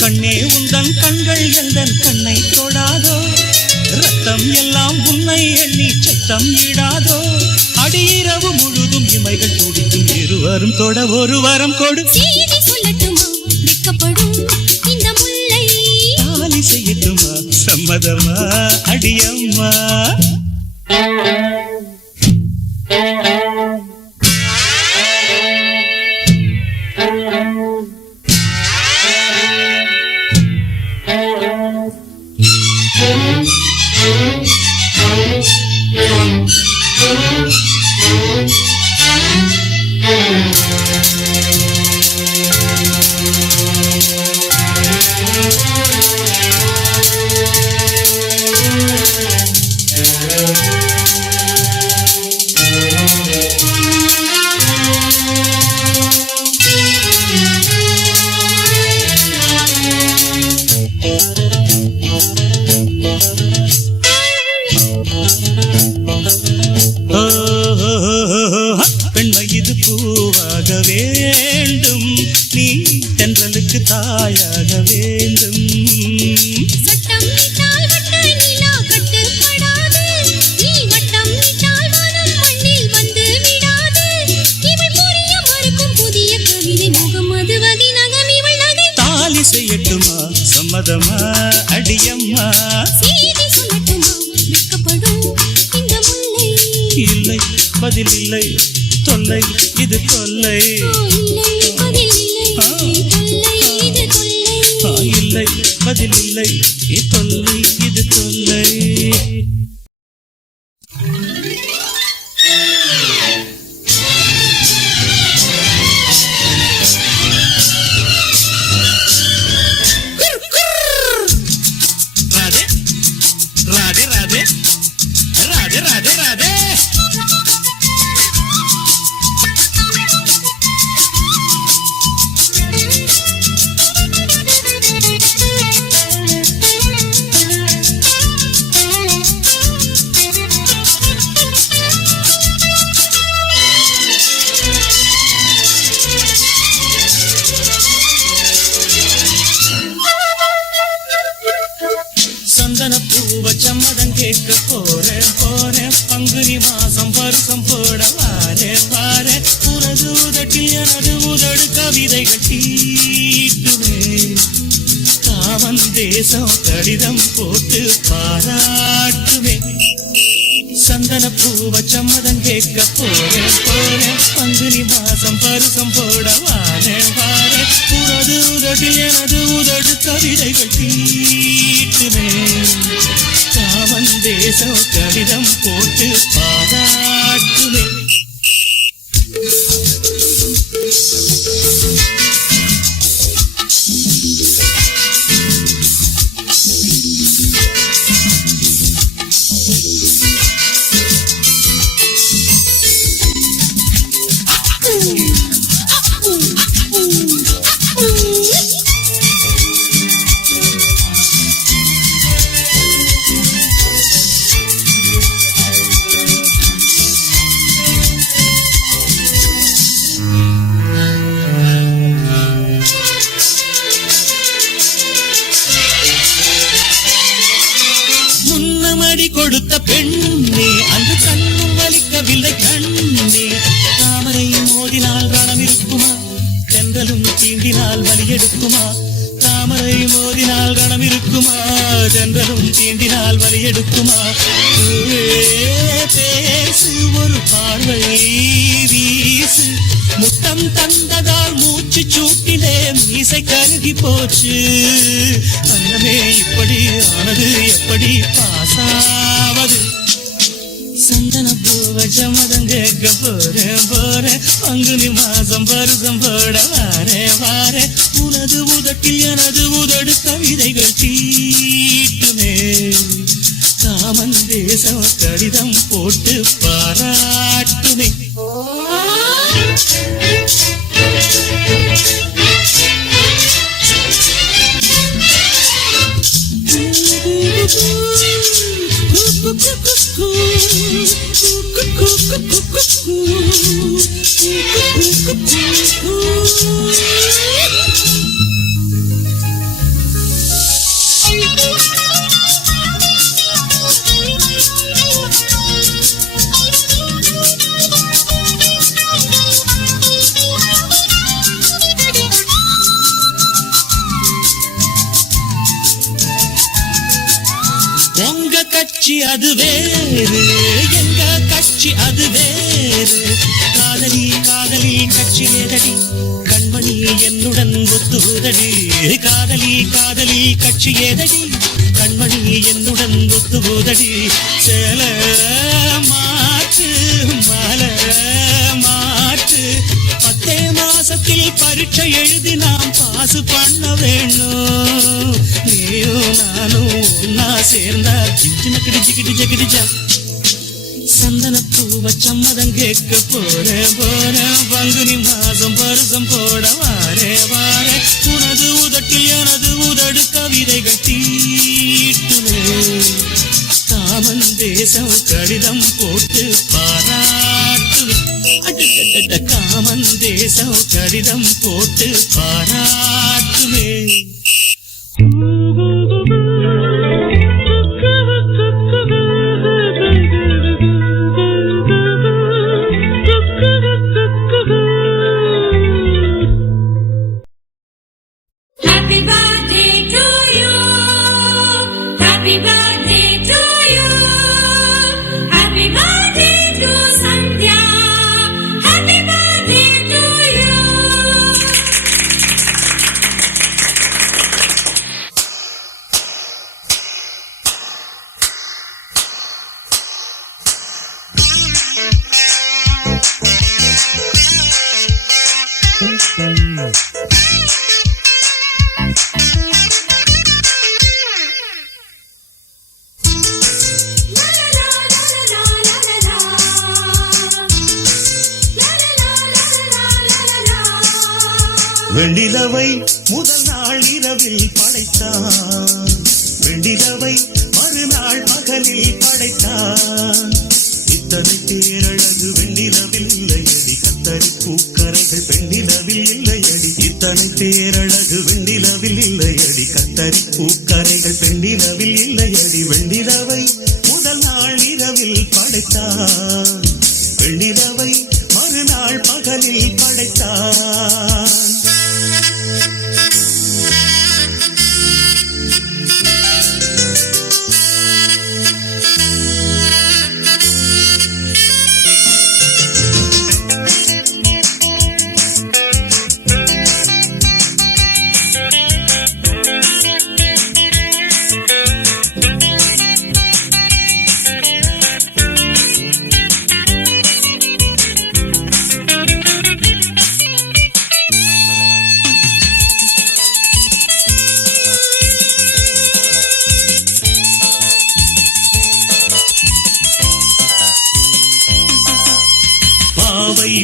கண்ணே உந்தன் கண்கள் எந்தன் கண்ணை தொடாதோ, ரத்தம் எல்லாம் உன்னை எண்ணி சத்தம் இடாதோ. அடியிரவு முழுதும் இமைகள் துடிக்கும், இருவரும் தொட ஒரு வரம் கொடு. செய்தி சொல்லட்டுமா வெட்கப்படும் இந்த முல்லை, தாலி செய்யட்டுமா சம்மதமா அடியம்மா. பெண்மை இது பூவாக வேண்டும், நீ தென்றலுக்கு தாயாக வேண்டும். சட்டம் இட்டால் வட்ட நிலா கட்டுப்படாது, நீ வட்டம் இட்டால் வானம் மண்ணில் வந்து விடாது. இவள் புரிய மறுக்கும் புதிய கவிதை முகம் அது வகை நகம் இவள் நகை. தாலி செய்யட்டுமா சம்மதமா அடியம்மா. செய்தி சொல்லட்டுமா வெட்கப்படும் இந்த முல்லை, இல்லை பதில் இல்லை தொல்லை இது தொல்லை. இல்லை பதில் இல்லை தொல்லை இது தொல்லை. இல்லை பதில் இல்லை தொல்லை இது தொல்லை. சந்தன பூவ சம்மதம் கேட்க போறேன் போறேன் பங்குனி மாசம் வருஷம் போட வாரேன் வாரேன் உனது உதட்டில் எனது உதடு கவிதைகள் தீட்டுமே காமன் தேசம் கடிதம் போட்டு பாராட்டுமே சந்தன பூவ சம்மதம் கேட்க போறேன் போறேன் பங்குனி மாசம் வருஷம் போட வாரேன் வாரேன் உனது உதட்டில் எனது உதடு கவிதைகள் தீட்டுமே காமன் தேசம் கடிதம் போட்டு பாராட்டுமே கொடுத்த பெண்ணே அந்த கண்ணும் வலிக்கவில்லை கண்ணே தாமரை மோதினால் ரணம் இருக்குமா தென்றலும் தீண்டினால் வலி எடுக்குமா தாமரை மோதினால் ரணம் இருக்குமா தென்றலும் தீண்டினால் வலி எடுக்குமா பேசு ஒரு பார்வை வீசு முத்தம் தந்ததால் மூச்சு சூட்டிலே மீசை கருகி போச்சு அன்னமே இப்படி ஆனது எப்படி பாசாவது சந்தன பூவ சம்மதம் கேட்க போறேன் போறேன் பங்குனி மாசம் வருஷம் போட வாரேன் வாரேன் உனது உதட்டில் எனது உதடு கவிதைகள் தீட்டுமே காமன் தேசம் கடிதம் போட்டு பாராட்டுமே உங்க கட்சி அது வேறு எங்க கட்சி அது வேறு காதலி காதலி கட்சி ஏதடி கண்மணி என்னுடன் ஒத்துதடி காதலி காதலி கட்சி ஏதடி கண்மணி என்னுடன் ஒத்துதடி சேல மாற்று மலை மாற்று 10 மாசத்தில் பரீட்சை எழுதி நாம் பாசு பண்ண வேணும் நீயும் நானும் ஒன்னா சேர்ந்தா ஜிஞ்சினக்கடி ஜிகிடி ஜகிடிஜா சந்தன பூவ சம்மதம் கேட்க போறேன் போறேன் பங்குனி மாசம் வருஷம் போட வாரேன் வாரேன் உனது உதட்டில் எனது உதடு கவிதைகள் தீட்டுமே காமன் தேசம் கடிதம் போட்டு பாராட்டுவே காமன் தேசம் கடிதம் போட்டு பாராட்டுவே வெண்ணிலவை முதல் நாள் இரவில் படைத்தான், வெண்ணிலவை மறுநாள் பகலில் படைத்தான். இத்தனை பேரழகு வெண்ணிலவில் இல்லையடி, கத்தரி பூக்கரைகள் பெண்ணிலவில் இல்லையடி. இத்தனை பேரழகு வெண்ணிலவில் இல்லையடி, கத்தரி கத்தரி பூக்கரைகள் பெண்ணிலவில் இல்லையடி வெண்ணிலவை முதல் நாள் இரவில் படைத்தான் வெண்ணிலவை மறுநாள் பகலில் படைத்தான்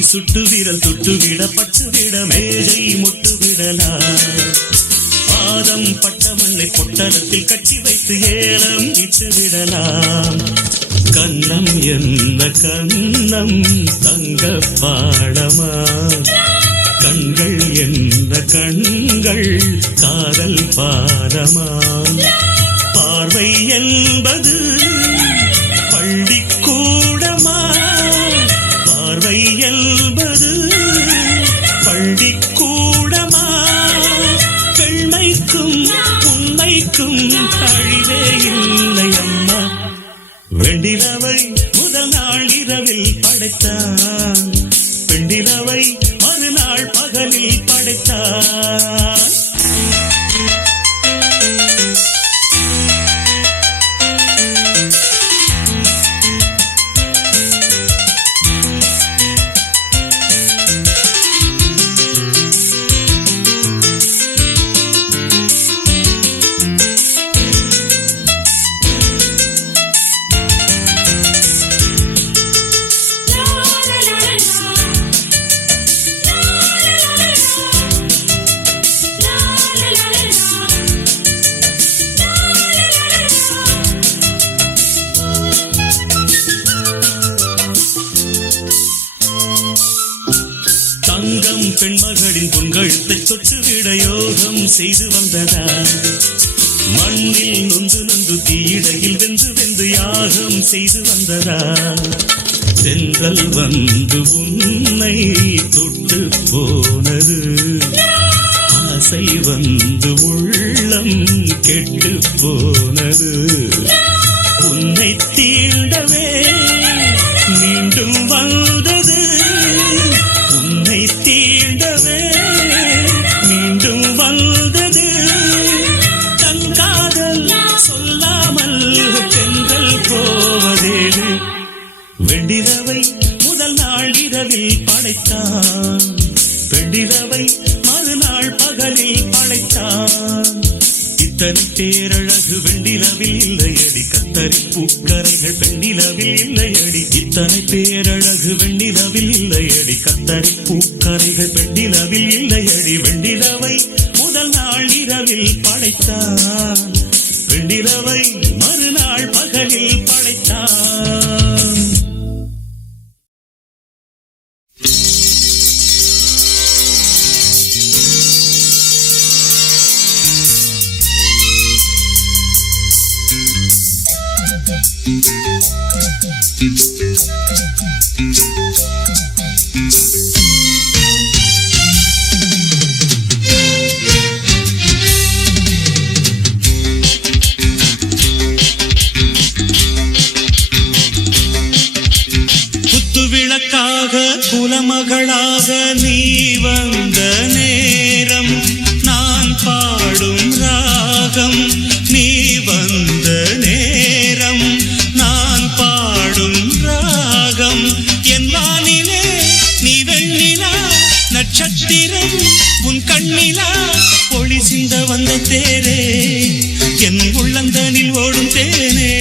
சுட்டு விரல் தொட்டுவிட பட்டுவிட மேஜை முட்டுவிடலாம் பாதம் பட்ட மண்ணை பொட்டலத்தில் கட்டி வைத்து ஏலம் இட்டு விடலாம் கண்ணம் என்ன கண்ணம் தங்க பாடமா கண்கள் என்ன கண்கள் காதல் பாடமா பார்வை என்பது பள்ளிக்கூடமா பார்வை என்பது பள்ளிக்கூடமா பெண்மைக்கும் உண்மைக்கும் அழிவே இல்லை அம்மா வெண்ணிலவை முதல் நாள் இரவில் படைத்தான் பெண்ணிலவை மறுநாள் பகலில் படைத்தான் பெண்மகளின் பொன்கழுத்தை தொட்டுவிட யோகம் செய்து வந்ததா மண்ணில் நொந்து நொந்து தீயிடையில் வெந்து வெந்து யாகம் செய்து வந்ததா தென்றல் வந்து உன்னை தொட்டு போனது ஆசை வந்து உள்ளம் கெட்டு போனது உன்னை தீண்டவே மீண்டும் வந்தது உன்னை தீண்டவே மீண்டும் வந்தது தன் காதல் சொல்லாமல் தென்றல் போவதேது வெண்ணிலவை முதல் நாள் இரவில் படைத்தான் வெண்ணிலவை மறுநாள் பகலில் படைத்தான் இத்தனை பேரழகு வெண்ணிலவில் இல்லையடி கத்தரி பூக்கரைகள் பெண்ணிலவில் இல்லையடி இத்தனை பேரழகு வெண்ணிலவில் இல்லையடி கத்தரி பூக்கரைகள் பெண்ணிலவில் இல்லையடி வெண்ணிலவை முதல் நாள் இரவில் படைத்தான் வெண்ணிலவை மறுநாள் பகலில் படைத்தான் குத்துவிளக்காக குலமகளாக நீ வந்த நேரம் நான் பாடும் ராகம் நீ வந்த நேரம் நான் பாடும் ராகம் என் வானிலே நீ வெண்ணிலா நட்சத்திரம் உன் கண்ணிலா ஒளி சிந்த வந்த தேரே என் உள்ளந்தனில் ஓடும் தேனே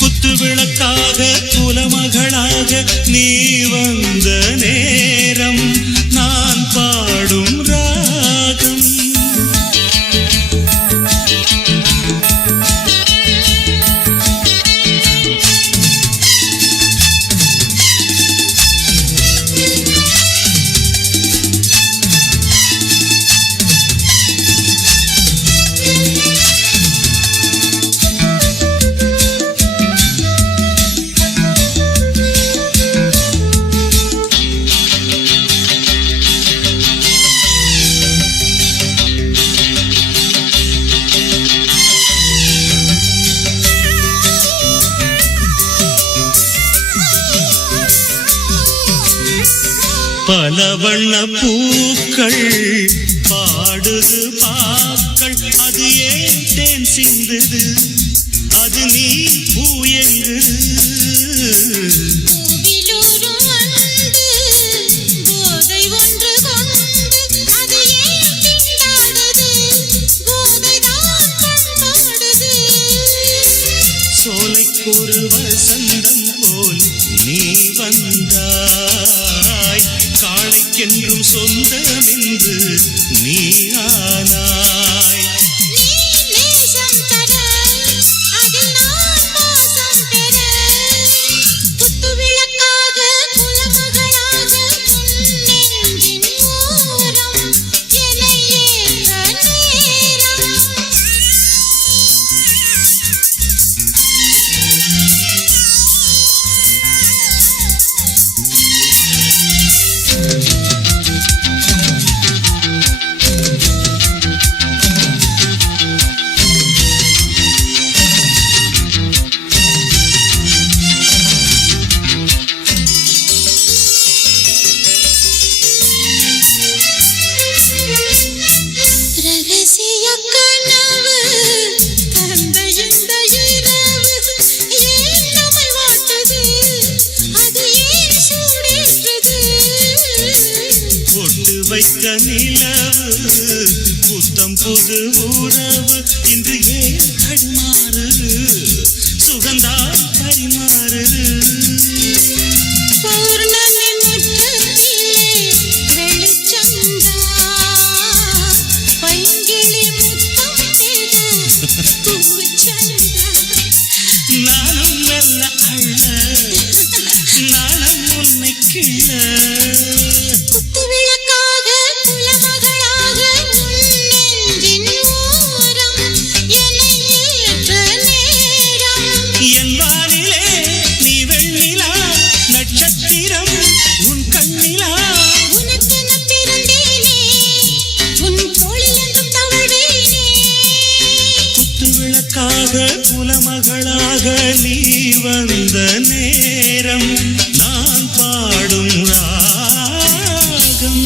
குத்துவிளக்காக குலமகளாக நீ வந்த நேரம் பல வண்ண பூக்கள் பாடுது பாக்கள், அது ஏன் தேன் சிந்துது, அது நீ பூ எங்குது. சோலைக்கொரு வசந்தம் போல் நீ வந்தாய், காளைக்கென்றும் சொந்தமென்று நீ ஆனாய். வைத்த நிலவு புத்தம் புது உறவு இன்று ஏன் தடுமாறுது, சுகந்தான் பரிமாறுது. பௌர்ணமி முற்றத்திலே வெளிச்சந்தா, பைங்கிளி முத்தம் பூச்சந்தா. நானும் மெல்ல அள்ள, நானும் உன்னை கிள்ள. குலமகளாக நீ வந்த நேரம் நான் பாடும் ராகம்.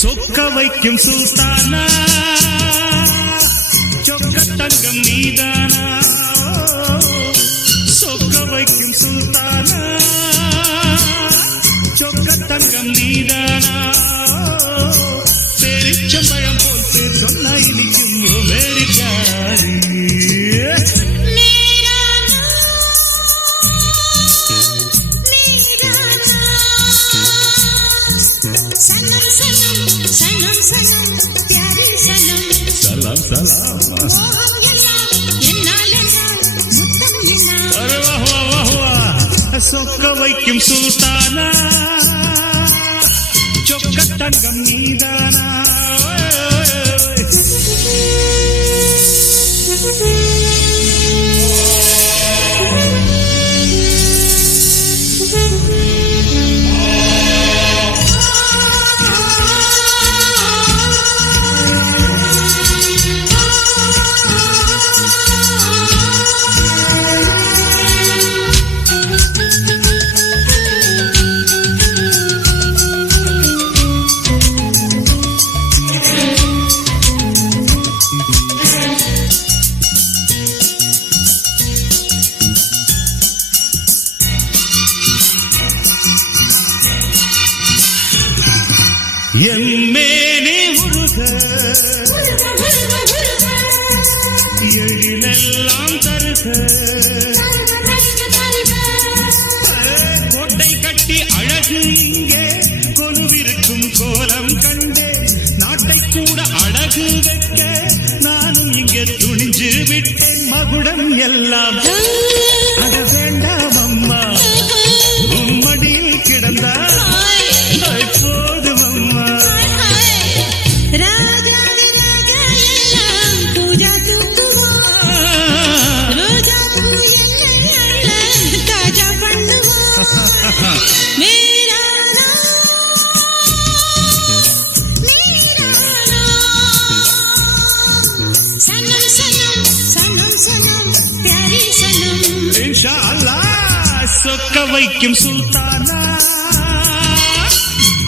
சொக்க வைக்கும் சுல்தானா, சொக்க தங்கம் நீதானா. சொக்க வைக்கும் சுல்தானா, சொக்க தங்கம் நீதானா. பேரிச்சம்பழம் போல் பேர் சொன்னா இனிக்கும் வேடிக்காரி. सलाम सलाम अरे वाह वाह वाह वाह. சொக்க வைக்கும் சுல்தானா, சொக்க தங்கம் நீதானா. சொக்க வைக்கும் சுல்தானா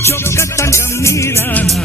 சொக்க தங்கம் நீதானா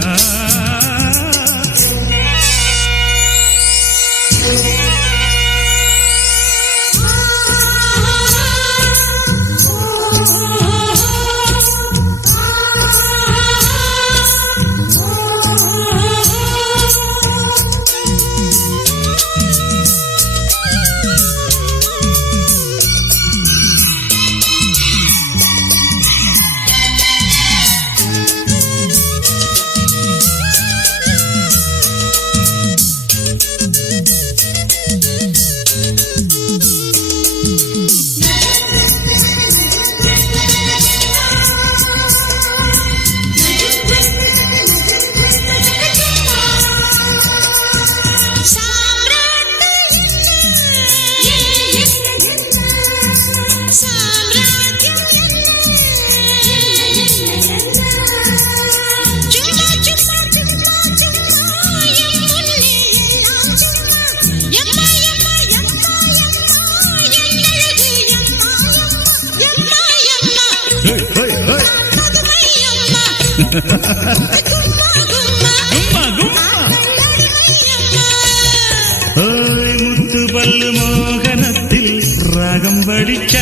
முத்துபல்லு மோகனத்தில் ராகம் படிச்ச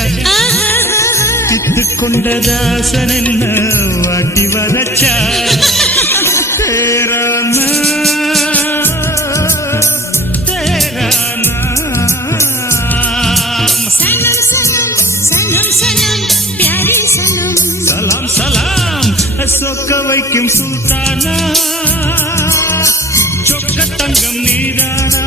பித்து கொண்ட தாசன் என்ன வாட்டி வதச்சா தேரானா தேரானா சலாம் சலாம் சொக்க வைக்கும் சுல்தானா சொக்க தங்கம் நீதானா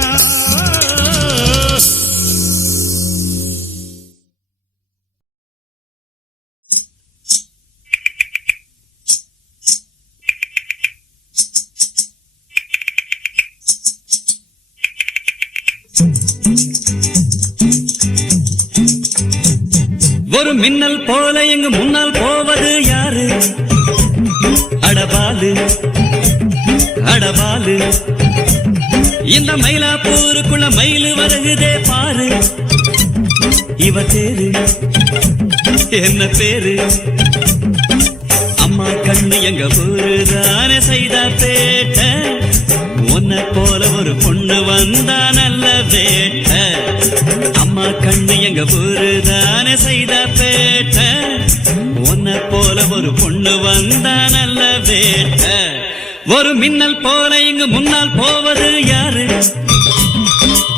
ஒரு மின்னல் போல எங்கு முன்னால் போவது யாரு அடபாலு அடபாலு இந்த மயிலாப்பூருக்குள்ள மயிலு வருகுதே பாரு இவ தேரு என்ன பேரு அம்மா கண்ணு எங்க ஊரு தானே செய்த பேட்ட உன்னை போல ஒரு பொண்ணு வந்தா நல்ல வேட்ட அம்மா கண்ணு எங்க ஊரு தானே செய்த பேட்ட உன்னை போல ஒரு பொண்ணு வந்தா நல்ல வேட்ட ஒரு மின்னல் போல இங்கு முன்னால் போவது யாரு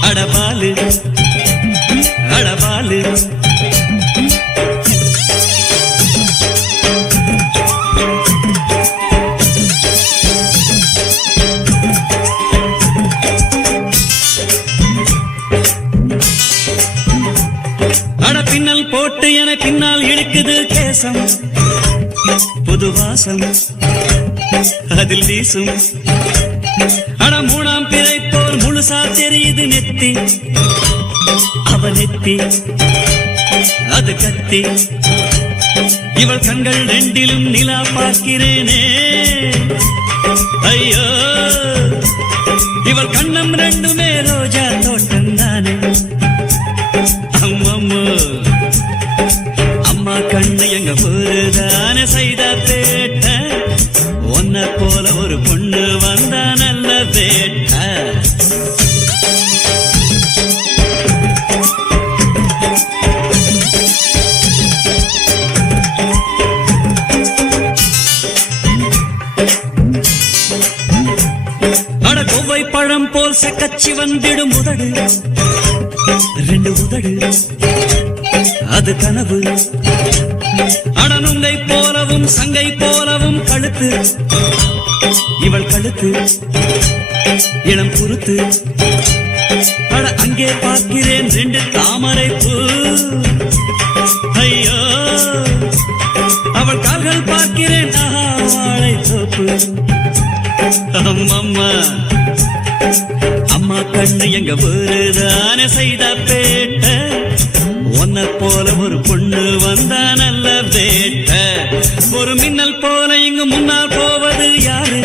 அடபாலு அடபாலு பின்னல் போட்டு என பின்னால் இழுக்குது கேசம் புது வாசம் அதில் வீசும் அட மூணாம் பிறை போல் முழுசா தெரியுது நெத்தி அவ நெத்தி அது கத்தி இவள் கண்கள் ரெண்டிலும் நிலா பார்க்கிறேனே ஐயோ இவள் கண்ணம் ரெண்டுமே ரோஜா தோட்டம் தானே அம்மம்மோ அம்மா கண்ணு எங்க ஊருதானே செய்த பேட்ட உன்னை போல ஒரு பொண்ணு வந்தா நல்ல பேட்ட அட கொவ்வை பழம் போல் செக்கச்சி வந்திடும் உதடு ரெண்டு உதடு அது கனவு அடனுங்கை போலவும் சங்கை போலவும் கழுத்து இவள் கழுத்து இளம் குருத்து அட அங்கே பார்க்கிறேன் ரெண்டு தாமரை பூ ஐயோ அவள் கால்கள் பார்க்கிறேன் வாழை தோப்பு அம்மம்மா அம்மா கண்ணு எங்க ஊருதானே செய்த பேட்ட உன்னை போல ஒரு பொண்ணு வந்தா நல்ல வேட்ட ஒரு மின்னல் போல இங்கு முன்னால் போவது யாரு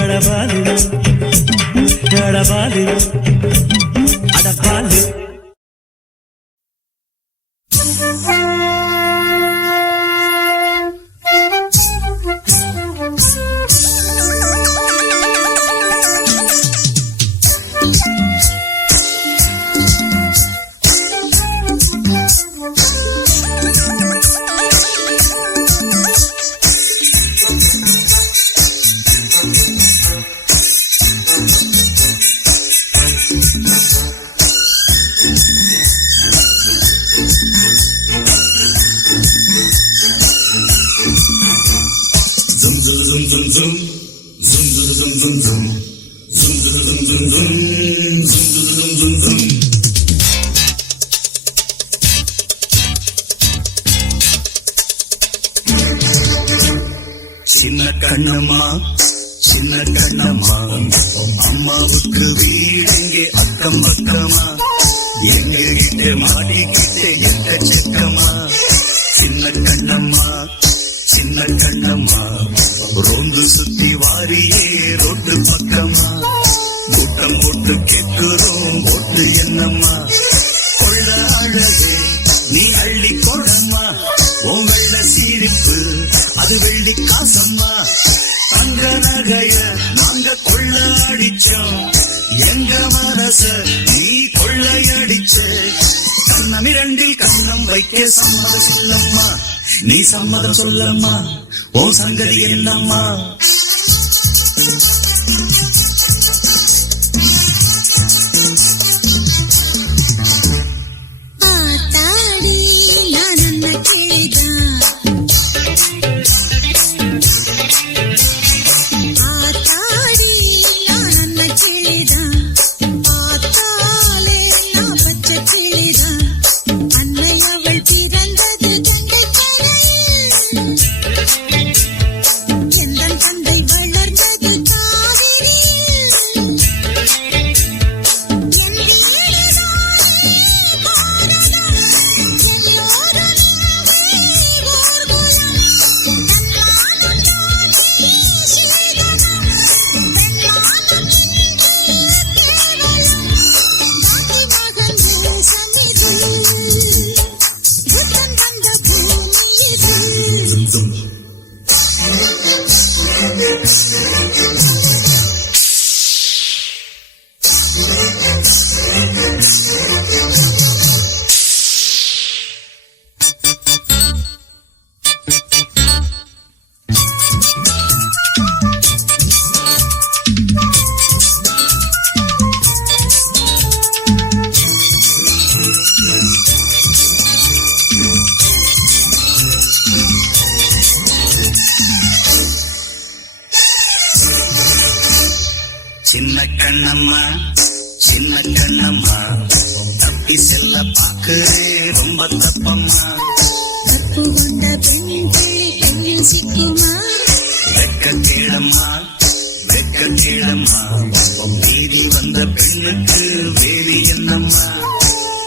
அடபாலு அடபாலு அடபாலு சின்ன கண்ணம்மா சின்ன கண்ணம்மா அம்மாவுக்கு வீடெங்கே அக்கம் பக்கமா எங்க கிட்ட மாடிக்கிட்ட எக்கச்சக்கமா சின்ன கண்ணம்மா சின்ன கண்ணம்மா ரோந்து சுத்தி வாரியே ரோட்டு பக்கமா கூட்டம் போட்டு கேட்கிறோம் போட்டு என்னம்மா கொள்ள அழகே நீ அள்ளி கொடம்மா உங்கள சிரிப்பு அது வெள்ளி காசம்மா தங்க நகைய நாங்க கொள்ள அடிச்சோம் எங்க மனச நீ கொள்ளையடிச்ச கண்ணம் இரண்டில் கண்ணம் வைக்க சம்மதம் சொல்லம்மா நீ சம்மதம் சொல்லம்மா உன் சங்கதி என்னம்மா சின்ன கண்ணம்மா சின்ன கண்ணம்மா தப்பி செல்ல பாக்குறே ரொம்ப தப்பம்மா தப்பு கொண்ட பெண் கிளி கையில் சிக்குமா வெக்க கேளம்மா வெக்க கேளம்மா நீதி வந்த பெண்ணுக்கு வேறு என்னம்மா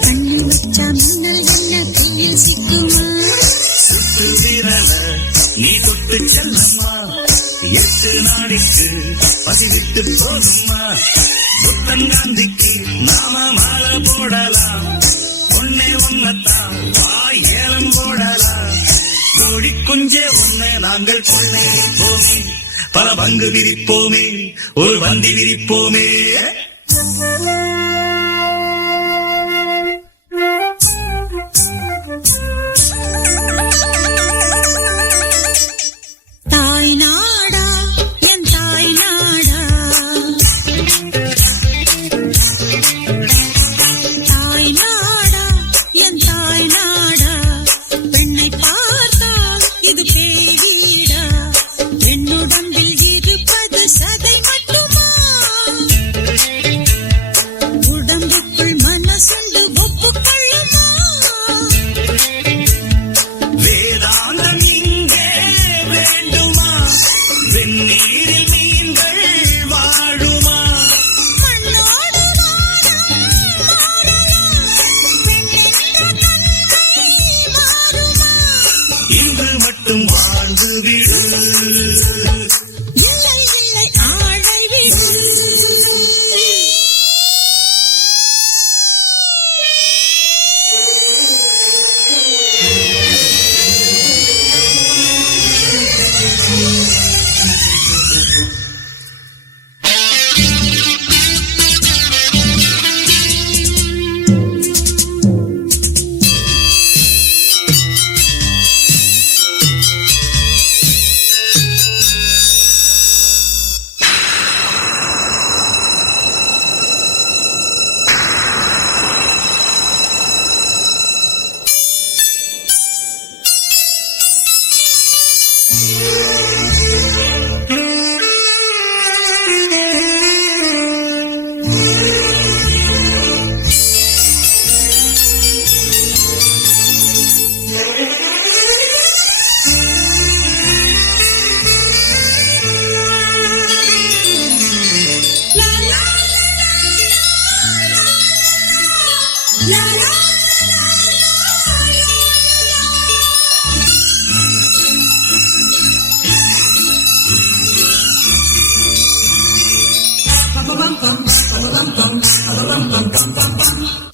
கண்ணு வச்சா மின்னல் என்ன கையில் சிக்குமா சுட்டு விரல நீ தொட்டு செல்லம்மா 8 நாளைக்கு பசி விட்டு போதும்மா புத்தன் காந்திக்கு நாம மாலை போடலாம் ஒன்னே ஒன்னத்தான் ஏலம் போடலாம் கோழி குஞ்சே ஒன்ன நாங்கள் கொள்ளை போமே பல பங்கு விரிப்போமே ஒரு வண்டி விரிப்போமே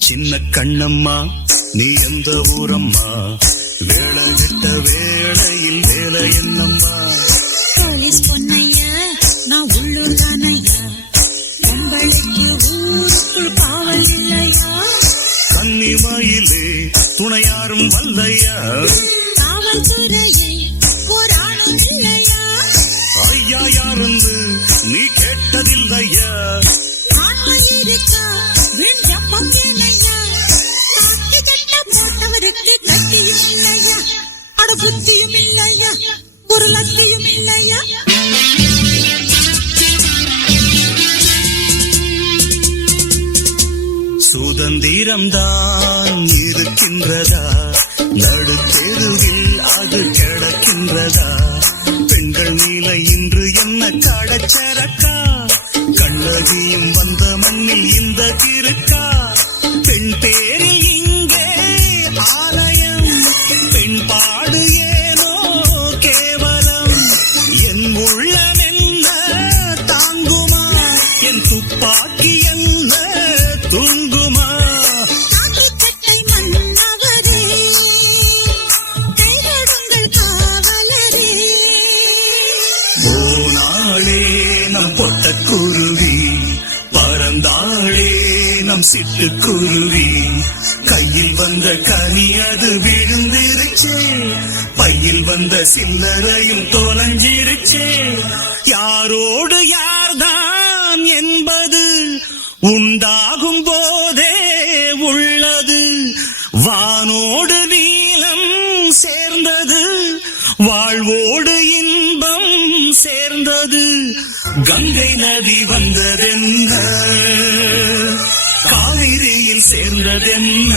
சின்ன கண்ணம்மா நீ எந்த ஊரம்மா வேலை கெட்ட வேளையில் வேலை என்னம்மா போலீஸ் பொன்னையா நான் உள்ளூர் தானையா உங்களுக்கு ஊருக்குள் காவல் இல்லையா கன்னிமாயிலே துணையாரும் வல்லையா காவல்துறையை போராடும் இல்லையா ஐயா யாருந்து நீ கேட்டதில்லையா ஆன்மை இருக்கா வெஞ்சப்பம் ஏனையா காக்கி கட்ட போட்டவருக்கு கட்டியும் இல்லையா அட புத்தியும் இல்லையா ஒரு லத்தியும் இல்லையா சுதந்திரம்தான் இருக்கின்றதா நடுத்தெருவில் அது கிடக்கின்றதா பெண்கள் நிலை இன்று என்ன கடச்சரக்கா கண்ணகியும் வந்த மண்ணில் இந்த இருக்கா பெண் பேரில் இங்கே ஆலயம் பெண் பாடு ஏனோ கேவலம் என் உள்ளம் என்ன தாங்குமா என் துப்பாக்கி என்ன தூங்குமா காக்கி சட்டை மன்னவரே கைதொடுங்கள் காவலரே போனாளே நம் பொட்டக்குருவி பறந்தாளே நம் சிட்டுக்குருவி கையில் வந்த கனி அது விழுந்திருச்சே பையில் வந்த சில்லறையும் தொலைஞ்சிருச்சே யாரோடு யார்தான் என்பது உண்டாகும் போதே உள்ளது வானோடு நீலம் சேர்ந்தது வாழ்வோடு இன்பம் சேர்ந்தது கங்கை நதி வந்ததென்ன காவிரியில் சேர்ந்ததென்ன